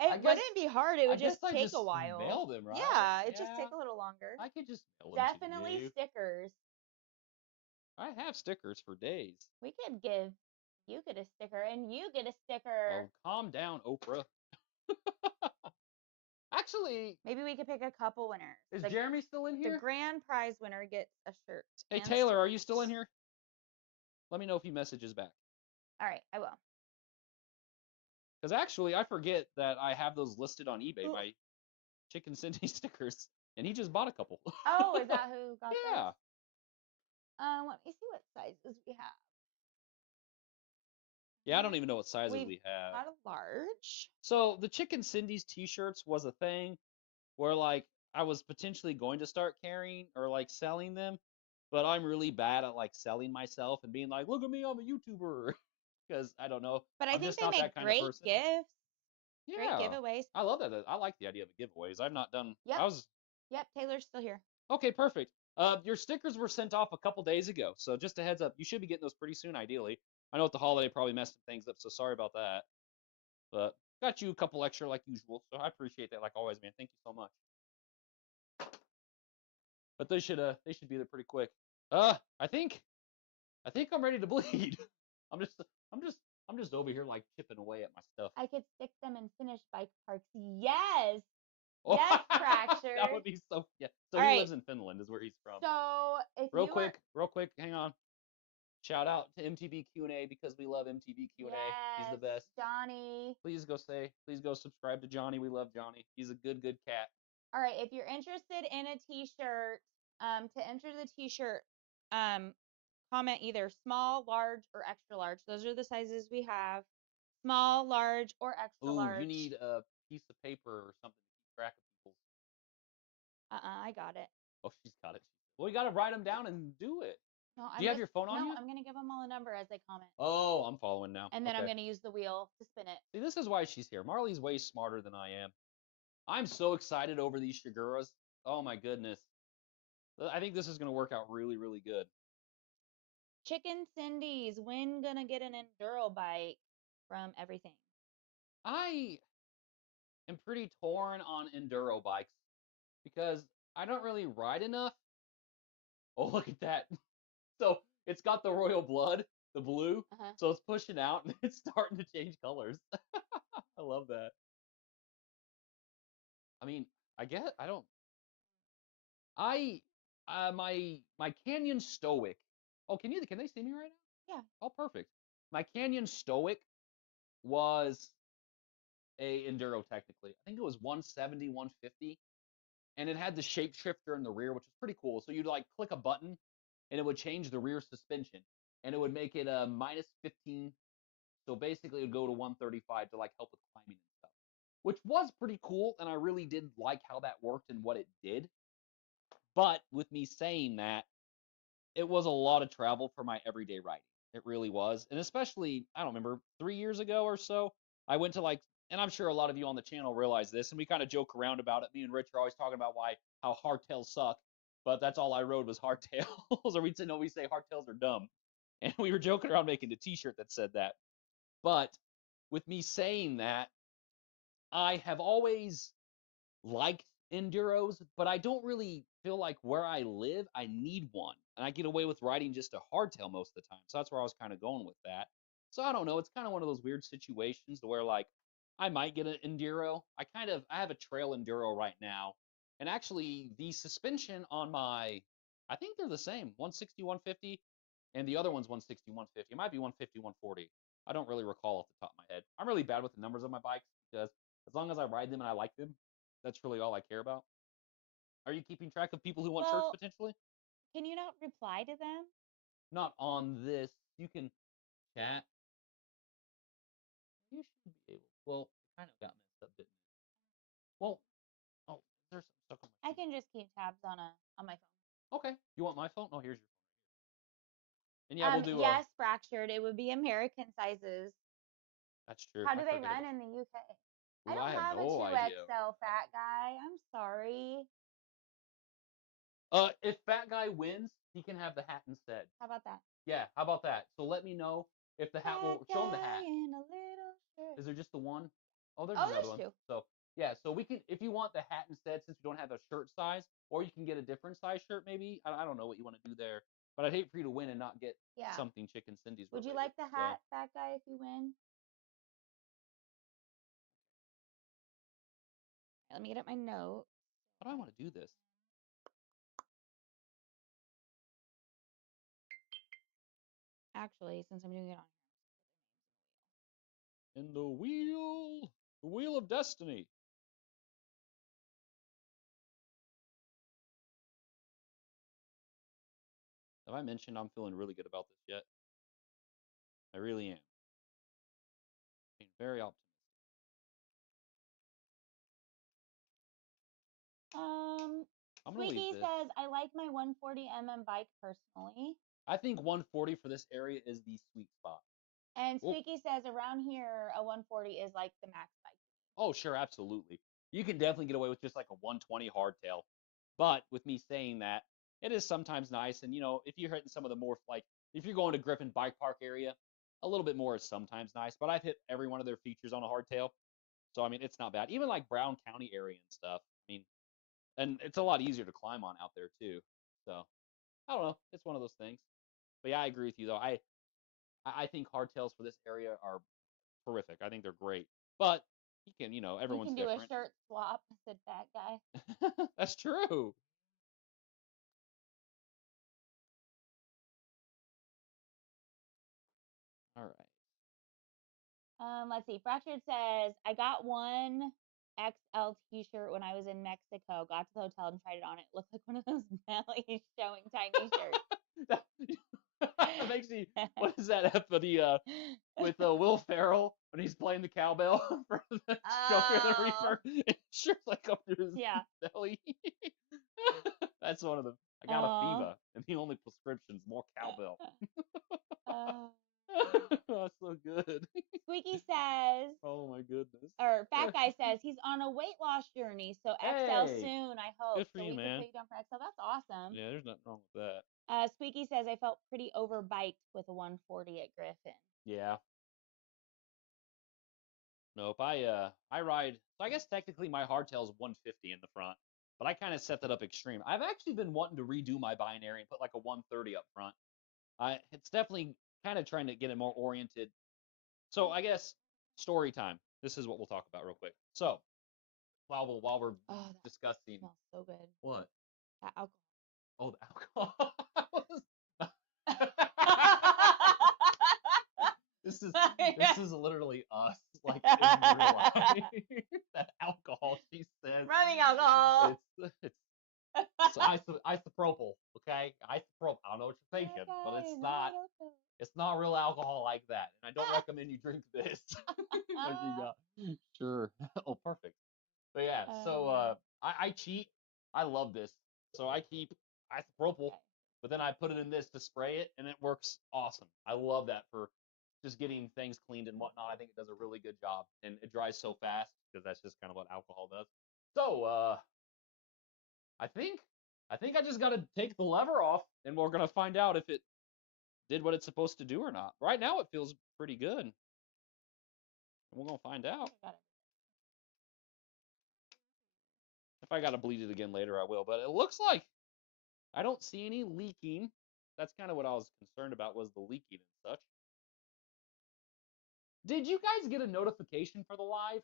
It wouldn't be hard. It would just take a while. Mail them, right? Yeah, it just take a little longer. I could just mail them Definitely to you. stickers. I have stickers for days. We could give you get a sticker and you get a sticker. Oh, calm down, Oprah. Actually, maybe we could pick a couple winners. Is Jeremy still in here? The grand prize winner gets a shirt. Hey, Taylor, are you still in here? Let me know if he messages back. All right, I will. Because actually, I forget that I have those listed on eBay, my Chicken Cindy stickers, and he just bought a couple. Oh, is that who got those? Yeah. Let me see what sizes we have. Yeah, I don't even know what sizes we have. Got a large. So the Chicken Cindy's T-shirts was a thing where like I was potentially going to start carrying or like selling them, but I'm really bad at like selling myself and being like, look at me, I'm a YouTuber. Because I don't know. But I think they make great gifts. Yeah. Great giveaways. I love that. I like the idea of the giveaways. I've not done. Yep. Yep. Taylor's still here. Okay, perfect. Your stickers were sent off a couple days ago, so just a heads up. You should be getting those pretty soon, ideally. I know at the holiday probably messed things up, so sorry about that. But got you a couple extra like usual, so I appreciate that like always, man. Thank you so much. But they should be there pretty quick. I think I'm ready to bleed. I'm just over here like chipping away at my stuff. I could stick them in finished bike parts. Yes. Yes, Fractured. That would be so. Yeah. So he lives in Finland, is where he's from. So if real quick, hang on. Shout out to MTV Q&A because we love MTV Q&A. Yes, he's the best. Johnny. Please go subscribe to Johnny. We love Johnny. He's a good cat. All right. If you're interested in a T-shirt, to enter the T-shirt, comment either small, large, or extra large. Those are the sizes we have. Small, large, or extra Ooh, large. you need a piece of paper or something to keep track of people's. I got it. Oh, she's got it. Well, you got to write them down and do it. No, Do you have your phone on you? I'm gonna give them all a number as they comment. Oh, I'm following now. And then I'm Okay. gonna use the wheel to spin it. See, this is why she's here. Marley's way smarter than I am. I'm so excited over these Shiguras. Oh my goodness. I think this is going to work out really, really good. Chicken Cindy's, when gonna get an enduro bike from everything? I am pretty torn on enduro bikes because I don't really ride enough. Oh, look at that. So it's got the royal blood, the blue. So it's pushing out and it's starting to change colors. I love that. I mean, I guess I don't. I my Canyon Stoic. Oh, can they see me right now? Yeah. Oh, perfect. My Canyon Stoic was a enduro technically. I think it was 170, 150, and it had the shapeshifter in the rear, which was pretty cool. So you'd like click a button, and it would change the rear suspension, and it would make it a minus 15. So basically, it would go to 135 to like help with climbing and stuff, which was pretty cool, and I really did like how that worked and what it did. But with me saying that, it was a lot of travel for my everyday riding. It really was. And especially, I don't remember, 3 years ago or so, I went to like, and I'm sure a lot of you on the channel realize this, and we kind of joke around about it. Me and Rich are always talking about how hardtails suck, but that's all I rode was hardtails, or we'd say, no, we say hardtails are dumb. And we were joking around making a t-shirt that said that. But with me saying that, I have always liked enduros, but I don't really feel like where I live, I need one. And I get away with riding just a hardtail most of the time. So that's where I was kind of going with that. So I don't know. It's kind of one of those weird situations to where like I might get an enduro. I have a trail enduro right now. And actually the suspension on I think they're the same, 160, 150, and the other one's 160, 150. It might be 150, 140. I don't really recall off the top of my head. I'm really bad with the numbers on my bikes because as long as I ride them and I like them, that's really all I care about. Are you keeping track of people who want shirts potentially? Can you not reply to them? Not on this. You can chat. You should be able. Well, kind of got messed up, didn't you? Well, oh, there's some stuff on my. I can just keep tabs on my phone. Okay. You want my phone? Oh, here's your phone. And yeah, we'll do. Yes, fractured. It would be American sizes. That's true. How do they run in the UK? I don't have a 2XL, fat guy. I'm sorry. If fat guy wins, he can have the hat instead. How about that? Yeah, how about that? So let me know if the hat will show him the hat. In a little shirt. Is there just the one? Oh, there's there's another one. two. So yeah, so we can if you want the hat instead, since we don't have a shirt size, or you can get a different size shirt maybe. I don't know what you want to do there, but I'd hate for you to win and not get something Chicken Cindy's. Would you like the hat, fat guy, if you win? Let me get up my note. How do I want to do this? Actually, since I'm doing it on here. In the wheel of destiny. Have I mentioned I'm feeling really good about this yet? I really am. Being very optimistic. Squeaky says, I like my 140mm bike personally. I think 140 for this area is the sweet spot. And Squeaky says, around here, a 140 is like the max bike. Oh, sure, absolutely. You can definitely get away with just like a 120 hardtail. But with me saying that, it is sometimes nice. And, if you're hitting some of the more, like, if you're going to Griffin Bike Park area, a little bit more is sometimes nice. But I've hit every one of their features on a hardtail. So, I mean, it's not bad. Even like Brown County area and stuff. I mean, and it's a lot easier to climb on out there, too. So, I don't know. It's one of those things. But yeah, I agree with you, though. I think hardtails for this area are horrific. I think they're great. But you can, everyone's different. We can do a shirt swap, said that guy. That's true. All right. Let's see. Fractured says, I got one XL t-shirt when I was in Mexico. Got to the hotel and tried it on. It looked like one of those belly showing tiny shirts. It makes me. What is that episode with Will Ferrell when he's playing the cowbell for the Joker the Reaper? It's just like up to his belly. That's one of them. I got a fever, and the only prescription's more cowbell. That's so good. Squeaky says, oh my goodness. Or Fat Guy says he's on a weight loss journey, so XL soon, I hope. Good for you, man. Can take down for XL. That's awesome. Yeah, there's nothing wrong with that. Squeaky says I felt pretty overbiked with a 140 at Griffin. Yeah. No, if I ride, so I guess technically my hardtail is 150 in the front, but I kind of set that up extreme. I've actually been wanting to redo my binary and put like a 130 up front. It's definitely kind of trying to get it more oriented. So I guess story time. This is what we'll talk about real quick. So while we're discussing, smells so good. What? That alcohol. Oh, the alcohol. This is literally us, like in real life. That alcohol, she says. Running alcohol. It's isopropyl, okay? Isopropyl. I don't know what you're thinking, but it's not. It's not real alcohol like that, and I don't recommend you drink this. Sure. Oh, perfect. But yeah, so I cheat. I love this. So I keep isopropyl, but then I put it in this to spray it, and it works awesome. I love that for just getting things cleaned and whatnot. I think it does a really good job, and it dries so fast because that's just kind of what alcohol does. So I think I just got to take the lever off, and we're gonna find out if it did what it's supposed to do or not. Right now, it feels pretty good. We're gonna find out. If I gotta bleed it again later, I will. But it looks like I don't see any leaking. That's kind of what I was concerned about, was the leaking and such. Did you guys get a notification for the live?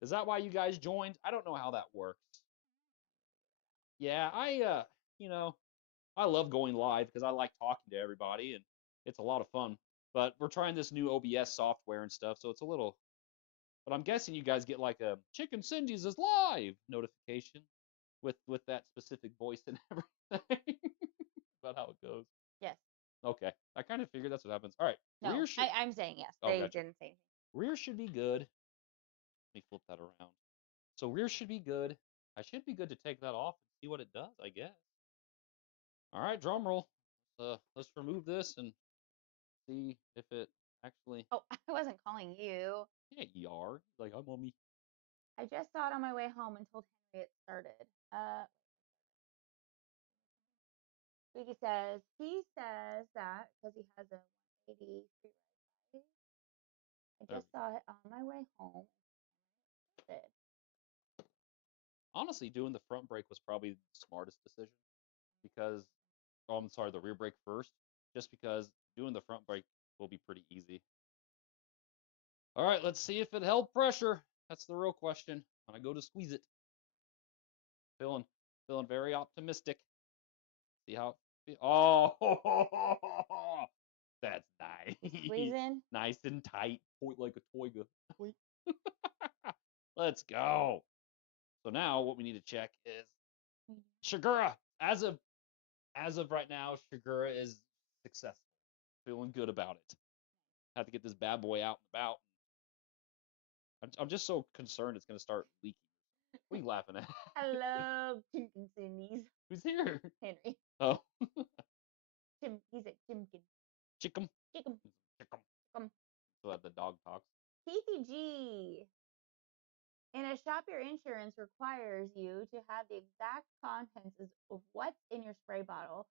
Is that why you guys joined? I don't know how that works. Yeah, I love going live because I like talking to everybody and it's a lot of fun. But we're trying this new OBS software and stuff, so it's a little. But I'm guessing you guys get like a Chicken Cindy's is live notification with that specific voice and everything. About how it goes. Yes. Okay, I kind of figured that's what happens. All right. No, I'm saying yes. They didn't say anything. Rear should be good. Let me flip that around. So rear should be good. I should be good to take that off and see what it does, I guess. All right, drum roll. Let's remove this and see if it actually. Oh, I wasn't calling you. Yeah, you are. Like, I'm on me. I just saw it on my way home and told Henry it started. Squeaky says that because he has a 183 right. I just saw it on my way home. Honestly, doing the front brake was probably the smartest decision because, the rear brake first, just because doing the front brake will be pretty easy. All right, let's see if it held pressure. That's the real question when I go to squeeze it. Feeling very optimistic. See how it oh, that's nice. Squeezing. Nice and tight, like a toiga. Let's go. So now what we need to check is Shagura. As of right now, Shagura is successful. Feeling good about it. Have to get this bad boy out and about. I'm just so concerned it's gonna start leaking. What are you laughing at? I love Chicken Cindy's. Who's here? Henry. Oh. He's at Chimkin. Chickum. Chickum. Chickum. So that the dog talks. TCG. In a shop, your insurance requires you to have the exact contents of what's in your spray bottle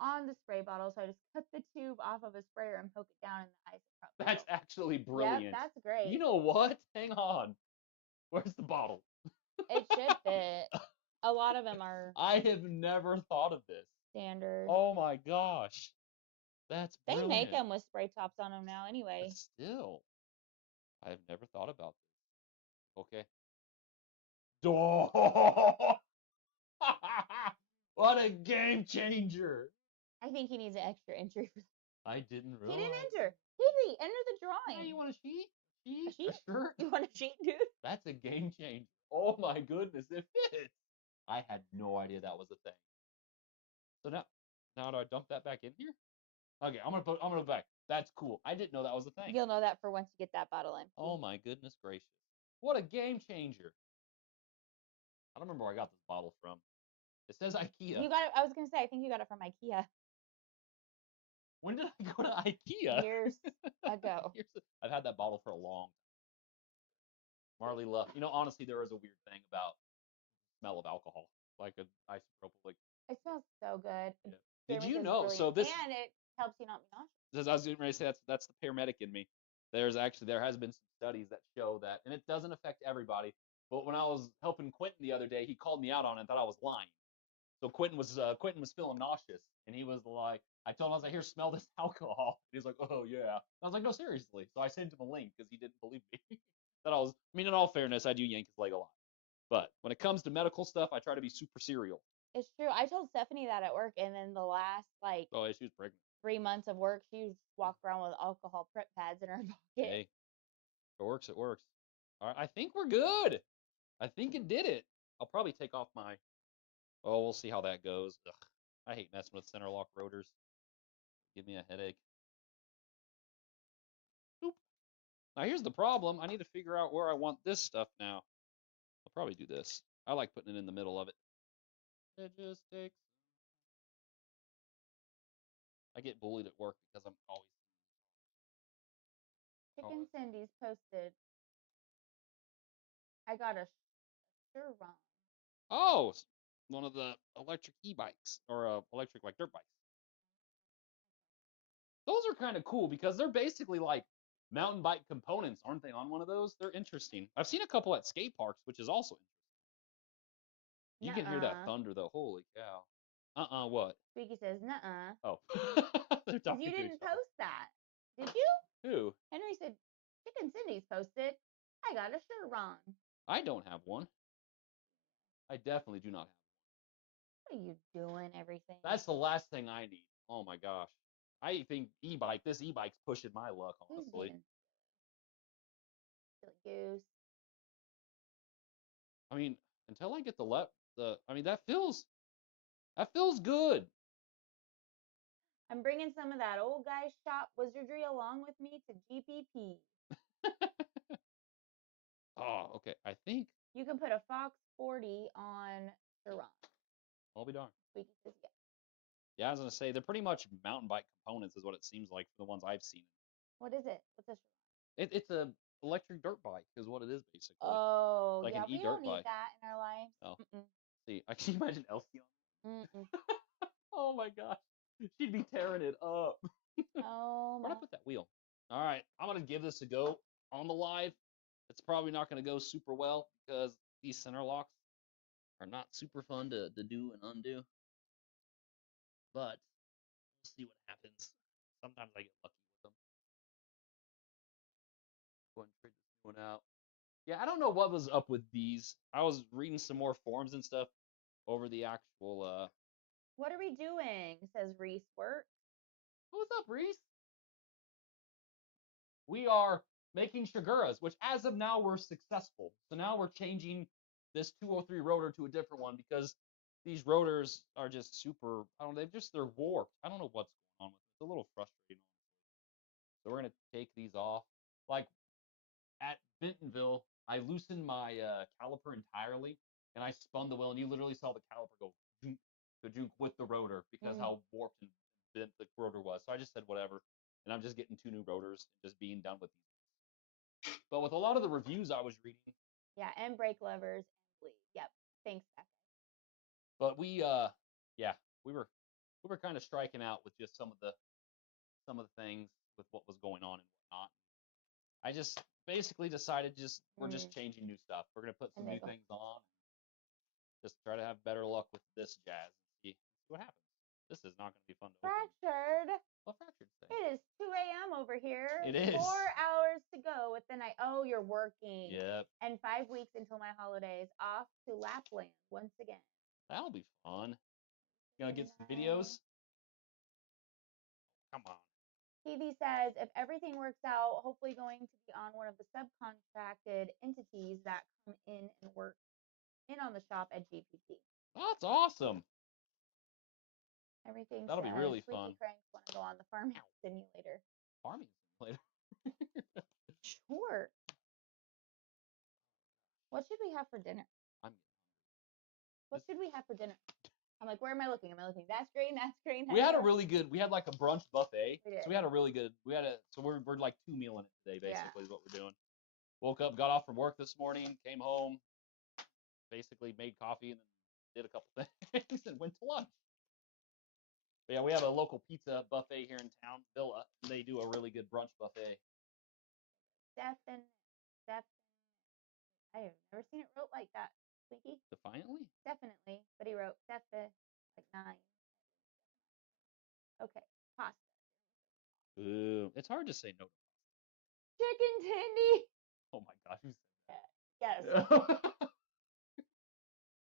on the spray bottle. So I just cut the tube off of a sprayer and poke it down in the isopropyl. That's actually brilliant. Yep, that's great. You know what? Hang on. Where's the bottle? It should fit. A lot of them are. I have never thought of this. Standard. Oh my gosh. That's brilliant. They make them with spray tops on them now anyway. But still, I've never thought about this. Okay. What a game changer. I think he needs an extra entry. I didn't realize. He didn't enter. Henry, enter the drawing. Yeah, you want a sheet? A sheet? A shirt? You want a sheet, dude? That's a game changer. Oh my goodness, it fits. I had no idea that was a thing. So now do I dump that back in here? Okay, I'm gonna put it back. That's cool. I didn't know that was a thing. You'll know that for once you get that bottle empty. Oh my goodness gracious! What a game changer! I don't remember where I got this bottle from. It says IKEA. You got it. I was gonna say, I think you got it from IKEA. When did I go to IKEA? Years ago. I've had that bottle for a long time. Marley love. You know, honestly, there is a weird thing about the smell of alcohol. Like an isopropyl. It smells so good. Yeah. Did you know? Brilliant. So this and it helps you not be nauseous. I was going to say that's the paramedic in me. There has been some studies that show that, and it doesn't affect everybody. But when I was helping Quentin the other day, he called me out on it and thought I was lying. So Quentin was feeling nauseous, and he was like, I told him, I was like, here, smell this alcohol. And he's like, oh yeah. I was like, no, seriously. So I sent him a link because he didn't believe me. In all fairness, I do yank his leg a lot. But when it comes to medical stuff, I try to be super serial. It's true. I told Stephanie that at work, and then the last oh, yeah, she was pregnant. 3 months of work, she walked around with alcohol prep pads in her pocket. Hey, if it works, it works. All right, I think we're good. I think it did it. I'll probably take off my. Oh, we'll see how that goes. Ugh, I hate messing with center lock rotors. Give me a headache. Boop. Now here's the problem. I need to figure out where I want this stuff now. I'll probably do this. I like putting it in the middle of it. It just takes. I get bullied at work because I'm always. Chicken Cindy's posted. I got a sure wrong. Oh, one of the electric e-bikes or electric like dirt bikes. Those are kind of cool because they're basically like mountain bike components, aren't they? On one of those, they're interesting. I've seen a couple at skate parks, which is also interesting. You can hear that thunder though. Holy cow! What? Squeaky says, nuh-uh. Oh, you didn't post that, did you? Who? Henry said, Chicken Cindy's posted. I got a shirt wrong. I don't have one. I definitely do not have one. What are you doing? Everything. That's the last thing I need. Oh my gosh. I think this e-bike's pushing my luck, honestly. Silly goose. I mean, until I get that feels good. I'm bringing some of that old guy shop wizardry along with me to GPP. Oh, okay. I think you can put a Fox 40 on Chiron. I'll be darned. Squeaky says yes. Yeah, I was gonna say they're pretty much mountain bike components, is what it seems like for the ones I've seen. What is it? What's this? It's a electric dirt bike, is what it is basically. Oh, like yeah, an e-dirt we don't bike. need that in our life. Oh, see, I can imagine Elsie on. Oh my gosh, she'd be tearing it up. Oh. Where'd I put that wheel? All right, I'm gonna give this a go on the live. It's probably not gonna go super well because these center locks are not super fun to do and undo. But we'll see what happens. Sometimes I get lucky with them. Go ahead and trade this one out. Yeah, I don't know what was up with these. I was reading some more forums and stuff over the actual. What are we doing? Says Reese. Work. What's up, Reese? We are making Shiguras, which as of now we're successful. So now we're changing this 203 rotor to a different one because these rotors are just super. I don't know. They're warped. I don't know what's going on with it. It's a little frustrating. So we're gonna take these off. Like at Bentonville, I loosened my caliper entirely, and I spun the wheel, and you literally saw the caliper go junk with the rotor because how warped and bent the rotor was. So I just said whatever, and I'm just getting 2 new rotors and just being done with these. But with a lot of the reviews I was reading, yeah, and brake levers and bleed. Yep, thanks, Becca. But we were kind of striking out with just some of the things with what was going on and whatnot. I just basically decided we're just changing new stuff. We're gonna put some new things on. Just try to have better luck with this jazz and see what happens. This is not gonna be fun to Fractured. What fractured thing? It is 2 a.m. over here. It is 4 hours to go with the night. Oh, you're working. Yep. And 5 weeks until my holidays. Off to Lapland once again. That'll be fun. You gonna get some videos? Come on. TV says, if everything works out, hopefully going to be on one of the subcontracted entities that come in and work in on the shop at GPP. That's awesome. Everything That'll be says really Sleepy fun. Cranks want to go on the farmhouse simulator. Farming simulator. Sure. What should we have for dinner? What should we have for dinner? I'm like, where am I looking? Am I looking that screen? That screen? We had a really good. We had like a brunch buffet. We did. So we had a really good. So we're like 2 mealing it today. Basically, Yeah. is what we're doing. Woke up, got off from work this morning, came home, basically made coffee, and then did a couple things and went to lunch. But yeah, we have a local pizza buffet here in town, Villa. They do a really good brunch buffet. Stephen. I have never seen it wrote like that. Twinkie? Defiantly? Definitely. But he wrote Stephen like 9. Okay. Pasta. Ooh, it's hard to say no. Chicken tendy. Oh my gosh, who said Yes. that?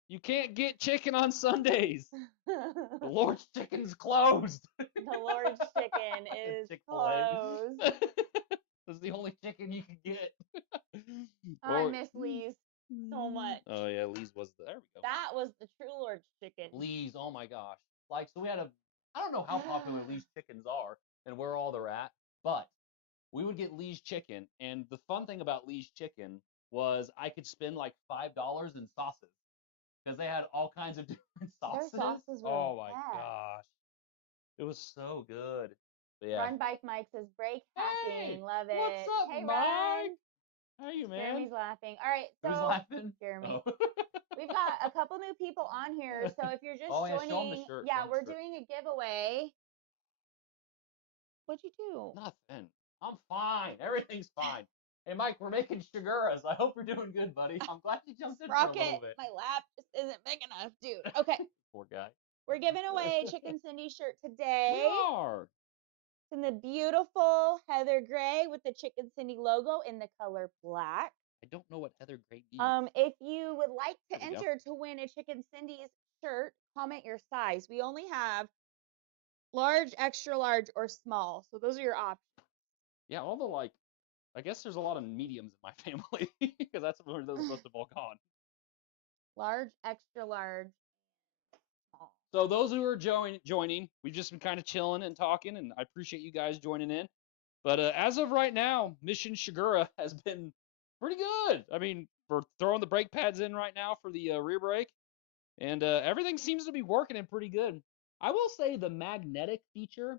You can't get chicken on Sundays. The Lord's Chicken's closed. The Lord's Chicken is closed. That's the only chicken you can get. I miss Lee's so much. Oh yeah, Lee's was there. We go. That was the true Lord's Chicken. Lee's, oh my gosh. Like, so we had I don't know how popular Lee's chickens are and where all they're at, but we would get Lee's chicken, and the fun thing about Lee's chicken was I could spend like $5 in sauces because they had all kinds of different sauces. Their sauces were oh my bad. gosh, it was so good. But yeah. Run Bike Mike says break hacking, love it. What's up, hey, Mike? Run. How are you, man? Jeremy's laughing. All right, so who's laughing? Jeremy. Oh. We've got a couple new people on here, so if you're just joining, show 'em the shirt. yeah, we're doing a giveaway. What'd you do? Nothing. I'm fine. Everything's fine. Hey, Mike, we're making Shiguras. I hope you're doing good, buddy. I'm glad you jumped in for a little bit. My lap just isn't big enough, dude. Okay. Poor guy. We're giving away a Chicken Cindy shirt today. We are. It's in the beautiful heather gray with the Chicken Cindy logo in the color black. I don't know what heather gray means. If you would like to enter to win a Chicken Cindy's shirt, comment your size. We only have large, extra large, or small. So those are your options. Yeah, all the I guess there's a lot of mediums in my family because that's where those must have all gone. Large, extra large, small. So those who are joining, we've just been kind of chilling and talking, and I appreciate you guys joining in. But as of right now, Mission Shigura has been pretty good. I mean, we're throwing the brake pads in right now for the rear brake, and everything seems to be working in pretty good. I will say the magnetic feature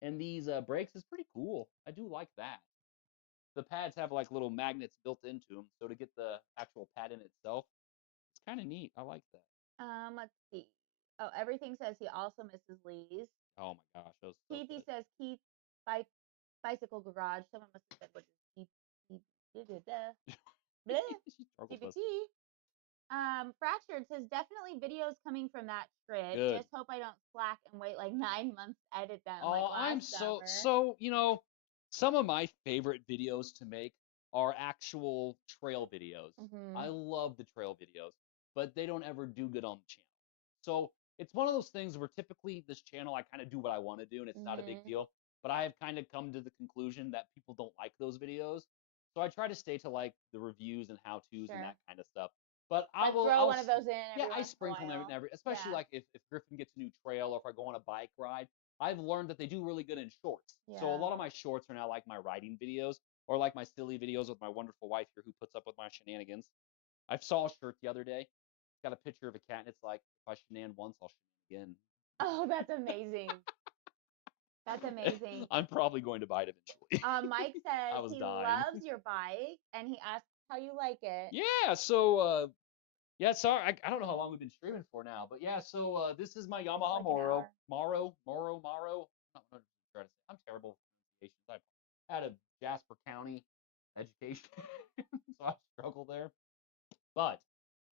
in these brakes is pretty cool. I do like that. The pads have like little magnets built into them, so to get the actual pad in itself, it's kind of neat. I like that. Let's see. Oh, everything says he also misses Lee's. Oh my gosh, those. Keithy says Keith bicycle garage. Someone must have said what is GPT. Fractured says definitely videos coming from that grid. Good. Just hope I don't slack and wait like 9 months to edit them. Oh, like last I'm summer. Some of my favorite videos to make are actual trail videos. Mm-hmm. I love the trail videos, but they don't ever do good on the channel. So it's one of those things where typically this channel, I kind of do what I want to do, and it's not a big deal. But I have kind of come to the conclusion that people don't like those videos. So I try to stay to like the reviews and how-tos and that kind of stuff. But I'll throw one of those in. Yeah, I sprinkle them every, especially like if Griffin gets a new trail or if I go on a bike ride. I've learned that they do really good in shorts. Yeah. So a lot of my shorts are now like my riding videos or like my silly videos with my wonderful wife here who puts up with my shenanigans. I saw a shirt the other day. Got a picture of a cat, and it's like, if I shenan once, I'll shenan again. Oh, that's amazing. That's amazing. I'm probably going to buy it eventually. Mike says he loves your bike, and he asks how you like it. Yeah, so, sorry, I don't know how long we've been streaming for now, but yeah, so this is my Yamaha Moro. Moro. I'm terrible with pronunciations. I had a Jasper County education, so I struggle there. But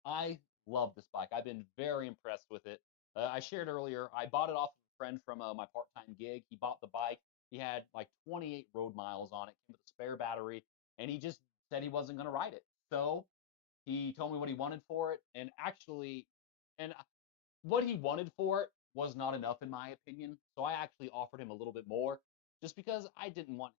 I love this bike. I've been very impressed with it. I shared earlier, I bought it off of a friend from my part-time gig. He bought the bike. He had like 28 road miles on it, came with a spare battery, and he just said he wasn't going to ride it. So he told me what he wanted for it, and what he wanted for it was not enough in my opinion. So I actually offered him a little bit more just because I didn't want,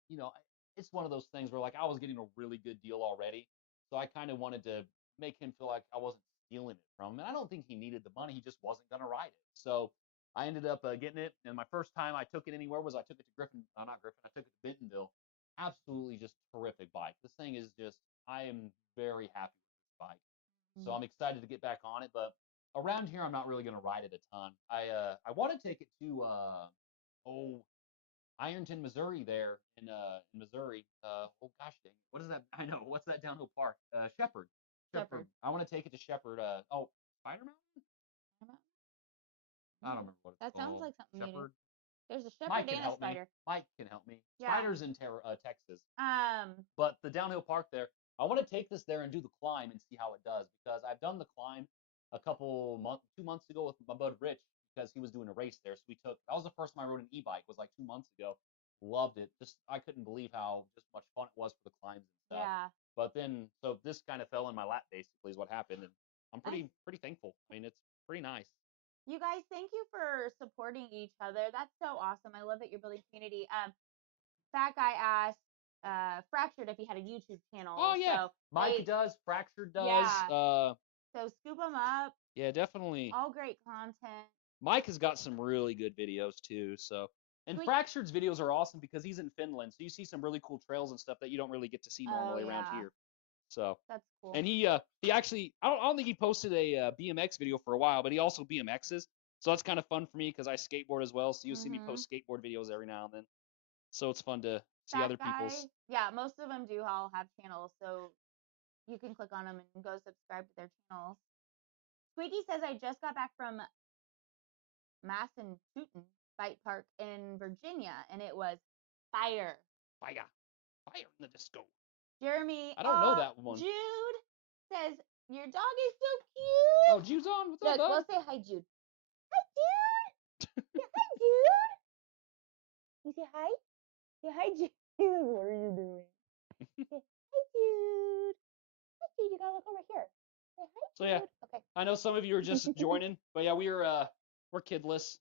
it's one of those things where like I was getting a really good deal already. So I kind of wanted to make him feel like I wasn't stealing it from him. And I don't think he needed the money. He just wasn't going to ride it. So I ended up getting it, and my first time I took it anywhere was I took it to Griffin, not Griffin, I took it to Bentonville. Absolutely just terrific bike. This thing is just, I am very happy with this bike. So I'm excited to get back on it, but around here I'm not really going to ride it a ton. I want to take it to Ironton, Missouri there in Missouri. Oh gosh dang it. What is that? I know. What's that downhill park? Shepherd. Shepherd. I want to take it to Shepherd. Spider Mountain? I don't remember what it's That called. sounds like something Shepherd. There's a shepherd Mike can and a help me. spider. Mike can help me. Yeah. Spider's in Texas. But the downhill park there, I want to take this there and do the climb and see how it does, because I've done the climb a couple months, 2 months ago with my bud Rich, because he was doing a race there. So that was the first time I rode an e-bike, was like 2 months ago. Loved it. Just I couldn't believe how just much fun it was for the climbs and stuff. Yeah. But then, so this kind of fell in my lap basically is what happened, and I'm pretty thankful. I mean, it's pretty nice. You guys, thank you for supporting each other. That's so awesome. I love that you're building community. Fat Guy asked Fractured if he had a YouTube channel. Oh yeah, so Mike does. Fractured does. Yeah. So scoop them up. Yeah, definitely. All great content. Mike has got some really good videos too. So, and Fractured's videos are awesome because he's in Finland, so you see some really cool trails and stuff that you don't really get to see normally around here. So that's cool. And he actually, I don't think he posted a BMX video for a while, but he also BMXs. So that's kind of fun for me because I skateboard as well. So you'll see me post skateboard videos every now and then. So it's fun to see other people's. Yeah, most of them do all have channels, so you can click on them and go subscribe to their channels. Squeaky says, I just got back from Massanutten Bike Park in Virginia, and it was fire. Fire in the disco. Jeremy, I don't know that one. Jude says, your dog is so cute. Oh, Jude's on. What's up, bud? We'll say hi, Jude. Hi, Jude. Yeah, hi, Jude. You say hi? Yeah, hi, Jude. What are you doing? Say, hi, Jude. Hi, Jude. You gotta look over here. Say hi, Jude. So yeah, okay. I know some of you are just joining, but yeah, we're kidless,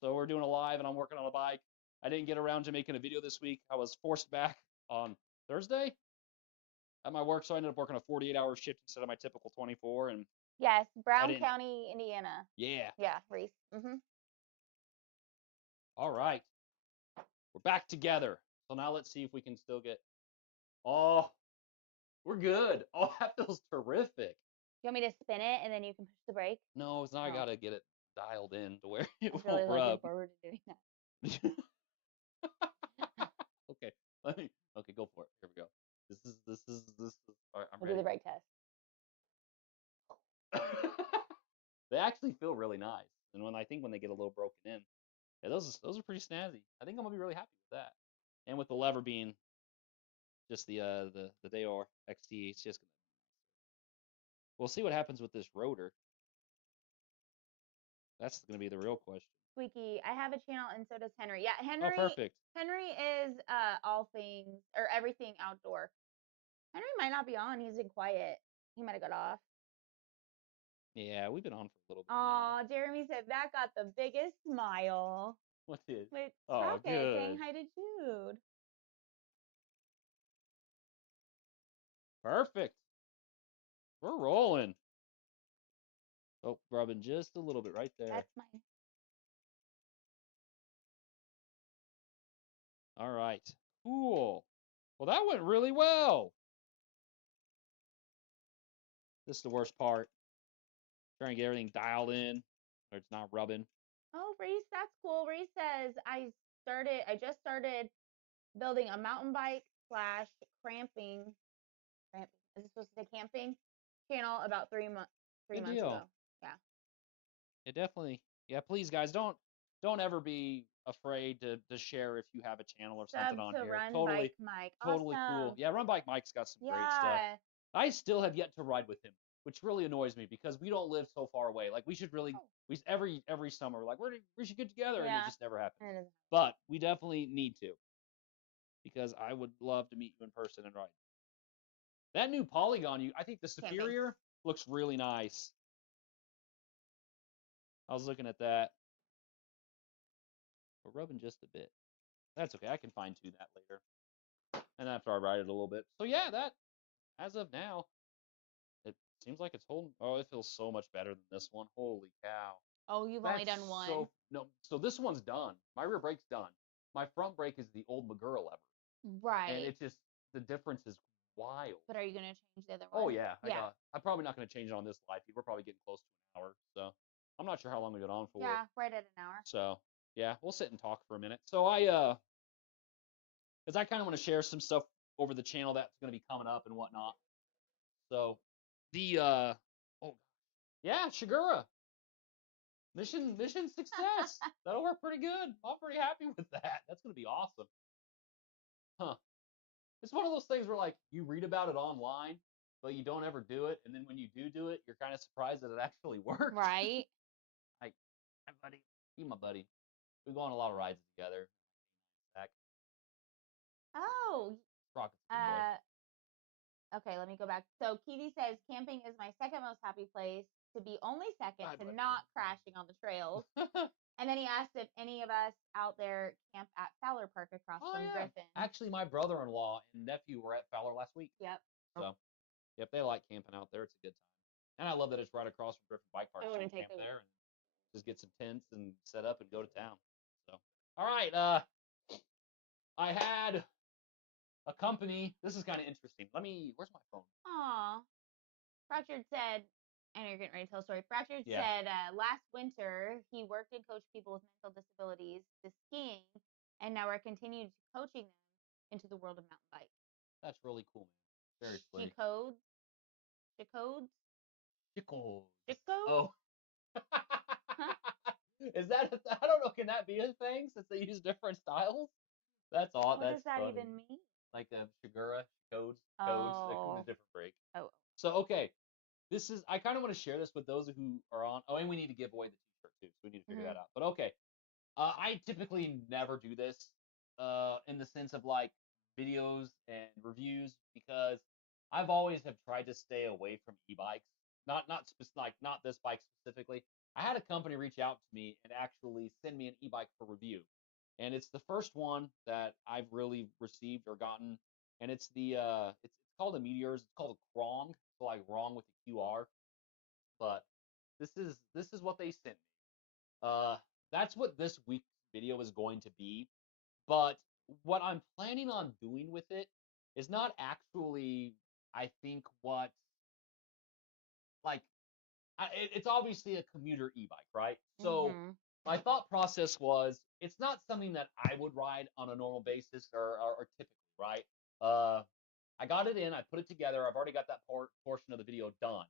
so we're doing a live, and I'm working on a bike. I didn't get around to making a video this week. I was forced back on Thursday at my work, so I ended up working a 48-hour shift instead of my typical 24. And yes, Brown County, Indiana. Yeah. Yeah, Reese. All right, we're back together. So now let's see if we can still get. Oh, we're good. Oh, that feels terrific. You want me to spin it and then you can push the brake? No, it's not. I gotta get it dialed in to where it I'm won't really rub. looking forward to doing that. Okay, okay, go for it. Here we go. This is. All right, I'm we'll ready. do the brake test. They actually feel really nice, and when they get a little broken in, yeah, those are pretty snazzy. I think I'm gonna be really happy with that, and with the lever being just the Deor XT, it's just. We'll see what happens with this rotor. That's gonna be the real question. Squeaky, I have a channel and so does Henry. Yeah, Henry. Oh, perfect. Henry is all things or everything outdoor. Henry might not be on. He's been quiet. He might have got off. Yeah, we've been on for a little bit. Oh, Jeremy said that got the biggest smile. What did? With Oh, good. saying hi to Jude. Perfect. We're rolling. Oh, rubbing just a little bit right there. That's mine. All right. Cool. Well, that went really well. This is the worst part. Trying to get everything dialed in, so it's not rubbing. Oh, Reese, that's cool. Reese says I just started building a mountain bike / cramping. Is it supposed to say camping? Channel about 3 months. 3 months ago. Yeah. It definitely. Yeah, please, guys, don't ever be afraid to share if you have a channel or something on here. Run Totally, Bike Mike. totally awesome. Cool. Yeah, Run Bike Mike's got some great stuff. I still have yet to ride with him, which really annoys me because we don't live so far away. Like we should really, every summer, like we should get together, and it just never happens. But we definitely need to, because I would love to meet you in person and ride. That new Polygon, I think the Superior looks really nice. I was looking at that. We're rubbing just a bit. That's okay. I can fine tune that later, and after I ride it a little bit. So yeah, that as of now, it seems like it's holding. Oh, it feels so much better than this one. Holy cow! Oh, you've only done one. So this one's done. My rear brake's done. My front brake is the old Magura lever. Right. And it's just the difference is wild. But are you gonna change the other one? Oh yeah. I'm probably not gonna change it on this live feed. We're probably getting close to an hour. So I'm not sure how long we got on for. Yeah, right at an hour. So yeah, we'll sit and talk for a minute. So because I kind of want to share some stuff over the channel that's going to be coming up and whatnot. So the oh yeah, Shigura. Mission success. That'll work pretty good. I'm pretty happy with that. That's going to be awesome. Huh. It's one of those things where like you read about it online, but you don't ever do it, and then when you do it, you're kind of surprised that it actually works. Right. Like, hi buddy, you my buddy. We go on a lot of rides together. Back. Oh. Rocket's a good boy. Okay, let me go back. So Keely says camping is my second most happy place, to be only second to not crashing on the trails. And then he asked if any of us out there camp at Fowler Park across from Griffin. Actually, my brother-in-law and nephew were at Fowler last week. Yep. So, yep, they like camping out there. It's a good time. And I love that it's right across from Griffin Bike Park. I So want you to take camp there and just get some tents and set up and go to town. So, all right. I had a company. This is kind of interesting. Where's my phone? Aw. Fractured said, I know you're getting ready to tell a story. Fractured said last winter he worked and coached people with mental disabilities to skiing, and now we're continuing to coaching them into the world of mountain bikes. That's really cool, man. Very sweet. Chicodes? Oh. Is that? I don't know. Can that be a thing since they use different styles? That's odd. What does that even mean? Like the Shigura codes, a different break. Oh. So okay, I kind of want to share this with those who are on. Oh, and we need to give away the t-shirt too, so we need to figure that out. But okay, I typically never do this in the sense of like videos and reviews because I've always have tried to stay away from e-bikes. Not this bike specifically. I had a company reach out to me and actually send me an e-bike for review, and it's the first one that I've really received or gotten, and it's it's called a Meteors. It's called a Krong, so like wrong with the QR, but this is what they sent me. That's what this week's video is going to be, but what I'm planning on doing with it is not actually, I think, what like it's obviously a commuter e-bike, right? So my thought process was it's not something that I would ride on a normal basis or typically, right? I got it in, I put it together, I've already got that portion of the video done.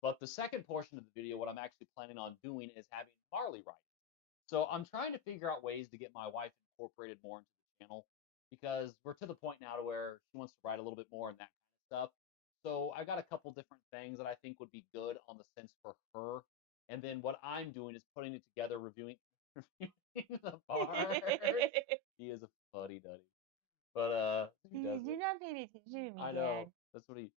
But the second portion of the video, what I'm actually planning on doing is having Marley ride. So I'm trying to figure out ways to get my wife incorporated more into the channel because we're to the point now to where she wants to ride a little bit more and that kind of stuff. So I got a couple different things that I think would be good on the sense for her. And then what I'm doing is putting it together, reviewing the bar. He is a fuddy duddy. But you're not paying attention to me, I know. Dad. That's what it's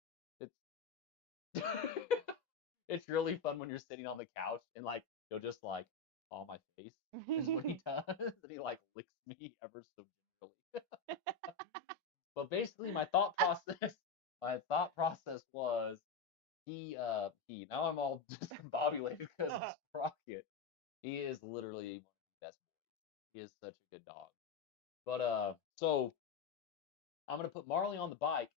it's really fun when you're sitting on the couch and like you'll just like paw my face is what he does. And he like licks me ever so gingerly. But basically my thought process was now I'm all discombobulated because it's Rocket. He is literally one of the best boys. He is such a good dog. But so I'm gonna put Marley on the bike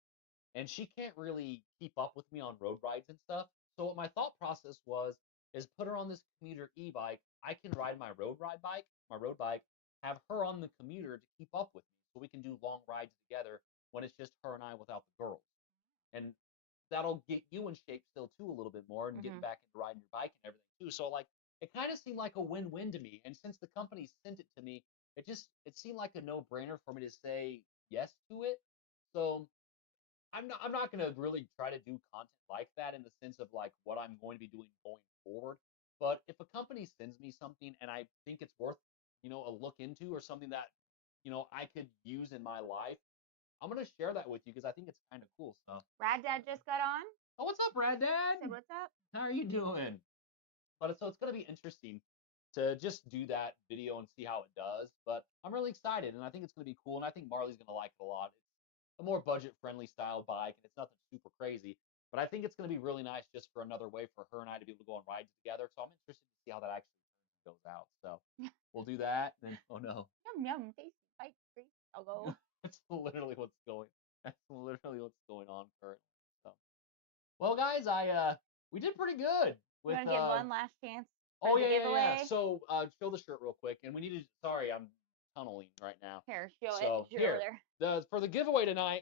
and she can't really keep up with me on road rides and stuff. So what my thought process was is put her on this commuter e-bike. I can ride my road bike, have her on the commuter to keep up with me so we can do long rides together when it's just her and I without the girls. And that'll get you in shape still too a little bit more and getting back into riding your bike and everything too. So like it kind of seemed like a win-win to me. And since the company sent it to me, it seemed like a no-brainer for me to say yes to it. So I'm not going to really try to do content like that in the sense of like what I'm going to be doing going forward. But if a company sends me something and I think it's worth, a look into or something that, I could use in my life, I'm going to share that with you because I think it's kind of cool stuff. Rad Dad just got on. Oh, what's up, Rad Dad? Said, what's up? How are you doing? But so it's going to be interesting to just do that video and see how it does. But I'm really excited and I think it's going to be cool. And I think Marley's going to like it a lot. A more budget-friendly style bike, and it's nothing super crazy. But I think it's going to be really nice just for another way for her and I to be able to go on rides together. So I'm interested to see how that actually turns goes out. So we'll do that. Then oh no, Yum yum, tasty bite, great. I'll go. that's literally what's going. That's literally what's going on currently. So well, guys, we did pretty good You with want to give one last chance for oh the yeah. giveaway? So show the shirt real quick, and we need to. Sorry, I'm tunneling right now. Here, show it. So You're over there. for the giveaway tonight,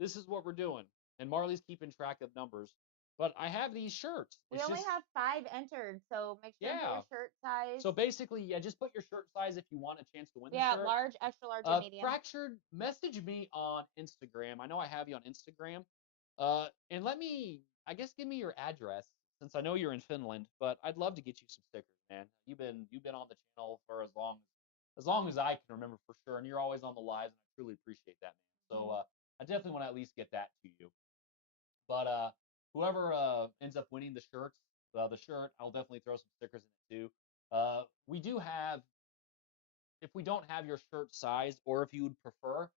this is what we're doing, and Marley's keeping track of numbers. But I have these shirts. We only have 5 entered, so make sure you put your shirt size. So basically, yeah, just put your shirt size if you want a chance to win the shirt. Yeah, large, extra large, or medium. Fractured, message me on Instagram. I know I have you on Instagram. And I guess, give me your address since I know you're in Finland. But I'd love to get you some stickers, man. You've been on the channel for as long as I can remember for sure, and you're always on the lives, and I truly appreciate that, man. So I definitely want to at least get that to you. But whoever ends up winning the shirt, I'll definitely throw some stickers in it too. We do have, if we don't have your shirt size, or if you would prefer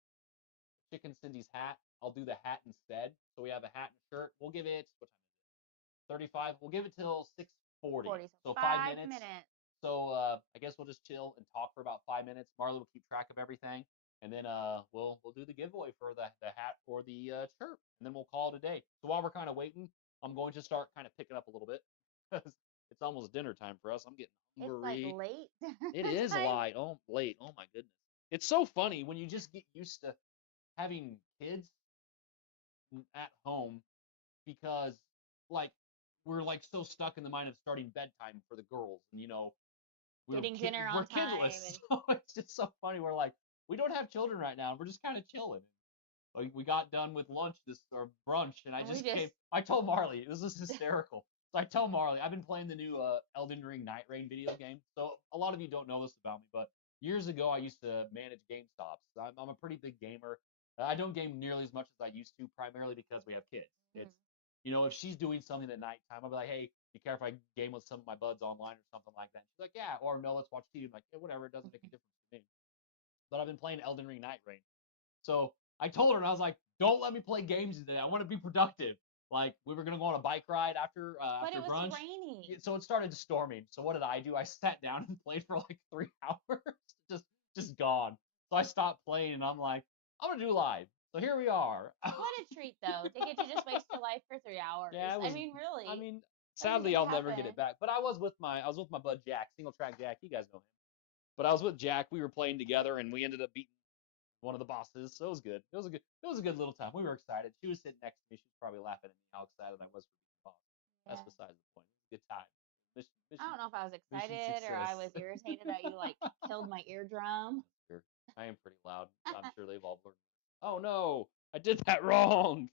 Chicken Cindy's hat, I'll do the hat instead. So we have a hat and a shirt. We'll give it, what time is it? 35. We'll give it till 6:40. So 5 minutes. So I guess we'll just chill and talk for about 5 minutes. Marley will keep track of everything, and then we'll do the giveaway for the hat or the shirt, and then we'll call it a day. So while we're kind of waiting, I'm going to start kind of picking up a little bit because it's almost dinner time for us. I'm getting hungry. It's like late. It is late. Oh, late. Oh my goodness. It's so funny when you just get used to having kids at home, because like we're like so stuck in the mind of starting bedtime for the girls, and getting dinner on time. We're kidless. So it's just so funny. We're like, we don't have children right now. We're just kind of chilling. Like we got done with lunch or brunch, and I told Marley, this is hysterical. So I tell Marley, I've been playing the new Elden Ring Night Rain video game. So a lot of you don't know this about me, but years ago I used to manage GameStops. I'm a pretty big gamer. I don't game nearly as much as I used to, primarily because we have kids. It's if she's doing something at nighttime, I'll be like, hey, be careful, I game with some of my buds online or something like that. She's like, yeah, or no, let's watch TV. I'm like, yeah, whatever, it doesn't make a difference to me. But I've been playing Elden Ring Night Rain. So I told her, and I was like, don't let me play games today. I want to be productive. Like, we were going to go on a bike ride after but it was brunch. Raining. So it started storming. So what did I do? I sat down and played for like 3 hours. just gone. So I stopped playing, and I'm like, I'm going to do live. So here we are. What a treat, though, to get to just waste your life for 3 hours. Yeah, really. I mean, sadly, I'll never get it back. But I was with my bud Jack, Single Track Jack. You guys know him. But I was with Jack. We were playing together, and we ended up beating one of the bosses. So it was good. It was a good little time. We were excited. She was sitting next to me. She was probably laughing at me how excited I was for beating the boss. Yeah. That's besides the point. It was a good time. I don't know if I was excited or I was irritated that you killed my eardrum. Sure. I am pretty loud. I'm sure they've all learned. Oh no, I did that wrong.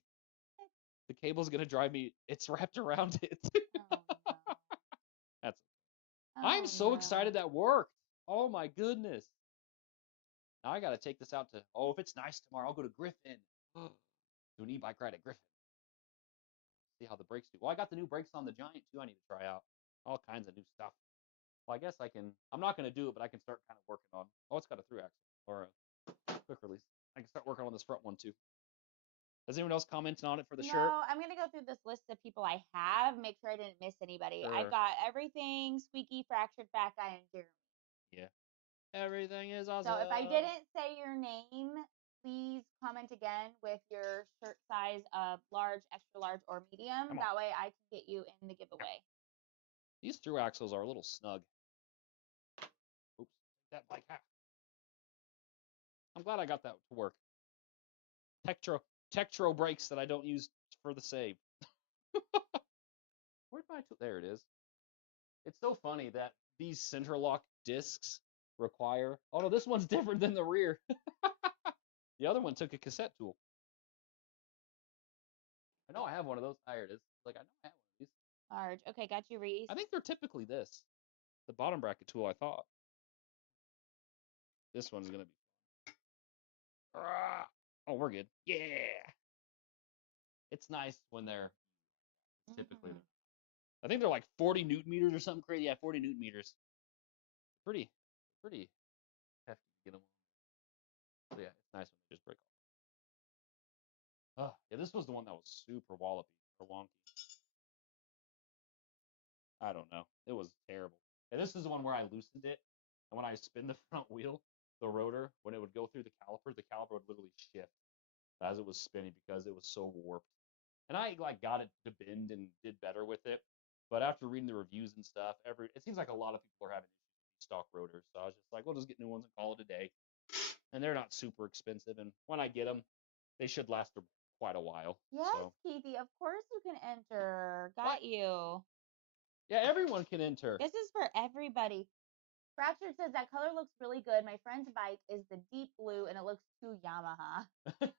The cable's gonna drive me. It's wrapped around it. Oh, no. That's. I'm so excited that worked. Oh my goodness. Now I gotta take this out to. Oh, if it's nice tomorrow, I'll go to Griffin. Do an e-bike ride at Griffin. See how the brakes do. Well, I got the new brakes on the Giant too. I need to try out all kinds of new stuff. Well, I guess I can. I'm not gonna do it, but I can start kind of working on. Oh, it's got a through axle or a quick release. I can start working on this front one too. Has anyone else commented on it for the shirt? No, I'm gonna go through this list of people I have. Make sure I didn't miss anybody. Sure. I've got everything. Squeaky, Fractured, Fat Guy, and Jeremy. Yeah. Everything is awesome. So if I didn't say your name, please comment again with your shirt size of large, extra large, or medium. That way I can get you in the giveaway. These through axles are a little snug. Oops. That bike half. I'm glad I got that to work. Tektro brakes that I don't use for the save. Where'd my tool? There it is. It's so funny that these center lock discs require. Oh no, this one's different than the rear. The other one took a cassette tool. I know I have one of those. Here it is. Like I know I have one of these. Large. Okay, got you, Reese. I think they're typically this. The bottom bracket tool, I thought. This one's gonna be. Oh, we're good. Yeah. It's nice when they're typically. I think they're like 40 newton meters or something crazy. Yeah, 40 newton meters. Pretty hefty to get them on. So yeah, it's nice when they just break off. Oh, yeah, this was the one that was super wallopy or wonky. I don't know. It was terrible. And this is the one where I loosened it, and when I spin the front wheel, the rotor, when it would go through the caliper would literally shift as it was spinning because it was so warped. And I like got it to bend and did better with it. But after reading the reviews and stuff, it seems like a lot of people are having issues with stock rotors. So I was just like, we'll just get new ones and call it a day. And they're not super expensive. And when I get them, they should last quite a while. Yes, so. Keithy, of course you can enter. Got What? you. Yeah, everyone can enter. This is for everybody. Fractured says that color looks really good. My friend's bike is the deep blue and it looks too Yamaha.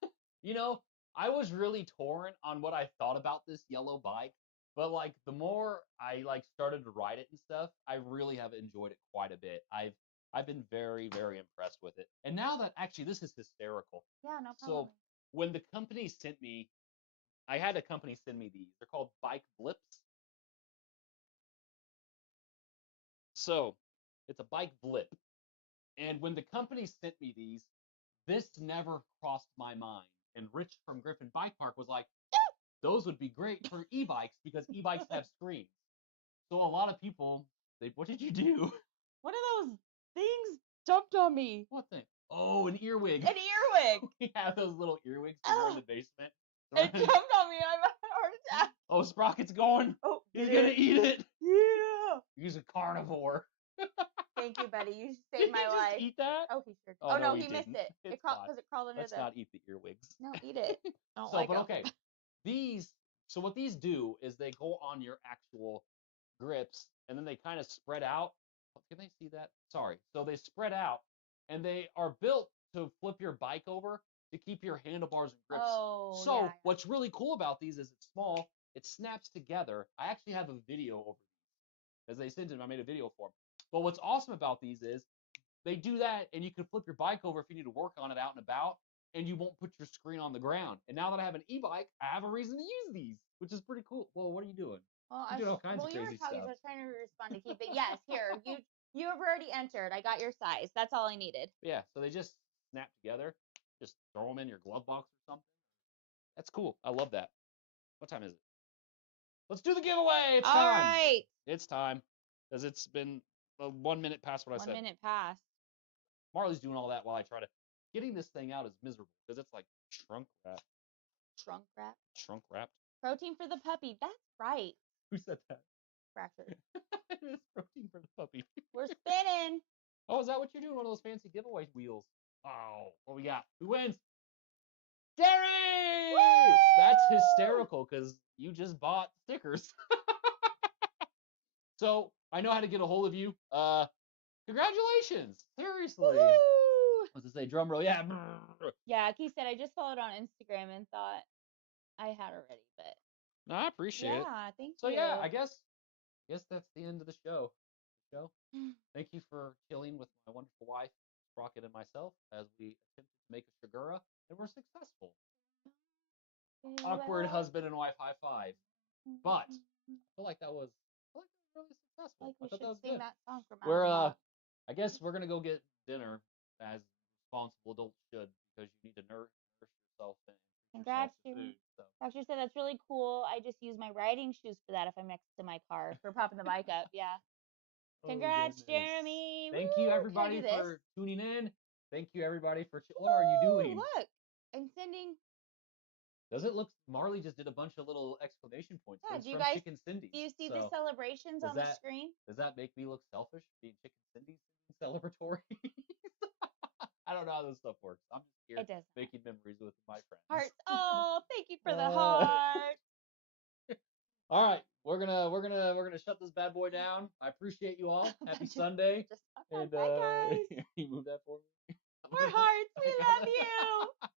You know, I was really torn on what I thought about this yellow bike, but like the more I like started to ride it and stuff, I really have enjoyed it quite a bit. I've been very, very impressed with it. And now that actually this is hysterical. Yeah, no problem. So when the company sent me, I had a company send me these. They're called bike blips. So it's a bike blip. And when the company sent me these, this never crossed my mind. And Rich from Griffin Bike Park was like, those would be great for e-bikes because e-bikes have screens. So a lot of people, what did you do? What are those things jumped on me? What thing? Oh, an earwig. An earwig. We have those little earwigs in the basement. It jumped on me. I'm having a heart attack. Oh, Sprocket's going. Oh, he's gonna eat it. Yeah. He's a carnivore. Thank you, buddy. You saved my life. Did he just eat that? Oh, he sure did. Oh, no, he missed it. It crawled under Let's not eat the earwigs. No, eat it. Don't So, like but them. okay. So what these do is they go on your actual grips and then they kind of spread out. Can they see that? Sorry. So they spread out and they are built to flip your bike over to keep your handlebars and grips. Oh, so yeah. what's really cool about these is it's small, it snaps together. I actually have a video over these. As they sent them, I made a video for them. But what's awesome about these is they do that and you can flip your bike over if you need to work on it out and about and you won't put your screen on the ground. And now that I have an e-bike, I have a reason to use these, which is pretty cool. Well, what are you doing? Well, You're doing all kinds of crazy stuff. I was trying to respond to Keith, but yes, here, you have already entered. I got your size. That's all I needed. Yeah, so they just snap together. Just throw them in your glove box or something. That's cool. I love that. What time is it? Let's do the giveaway. It's time. All right. It's time. Because it's been 1 minute past what I said. 1 minute past. Marley's doing all that while I try to. Getting this thing out is miserable because it's like shrunk wrap. Shrunk wrap? Shrunk wrapped. Protein for the puppy. That's right. Who said that? Fractured. It is protein for the puppy. We're spinning. Oh, is that what you're doing? One of those fancy giveaway wheels. Oh, what we got? Who wins? Derry! Woo! That's hysterical because you just bought stickers. So I know how to get a hold of you. Congratulations. Seriously. Woo! What's it say? Drum roll. Yeah. Yeah, Keith said I just followed on Instagram and thought I had already, but no, I appreciate it. Yeah, thank you. So yeah, I guess that's the end of the show. Thank you for chilling with my wonderful wife, Rocket, and myself as we attempted to make a Shagura, and we're successful. Awkward husband and wife high five. But I feel like that was really successful. Like we I thought should that was sing good. that song from We're Alabama. I guess we're gonna go get dinner as responsible adults should because you need to nourish yourself and Congrats, food. So. Doctor said that's really cool. I just use my riding shoes for that if I'm next to my car for popping the bike up. Yeah. Congrats, Jeremy. Thank you everybody for tuning in. Thank you everybody for what are you doing? Look, I'm sending. Does it look? Marley just did a bunch of little exclamation points. Yeah, do you guys? Chicken Cindy. Do you see the celebrations on the screen? Does that make me look selfish being Chicken Cindy's celebratory? I don't know how this stuff works. I'm just here making memories with my friends. Hearts. Oh, thank you for the heart. All right, we're gonna shut this bad boy down. I appreciate you all. Happy Sunday. Bye, guys. You move that for me. We're hearts. We love you.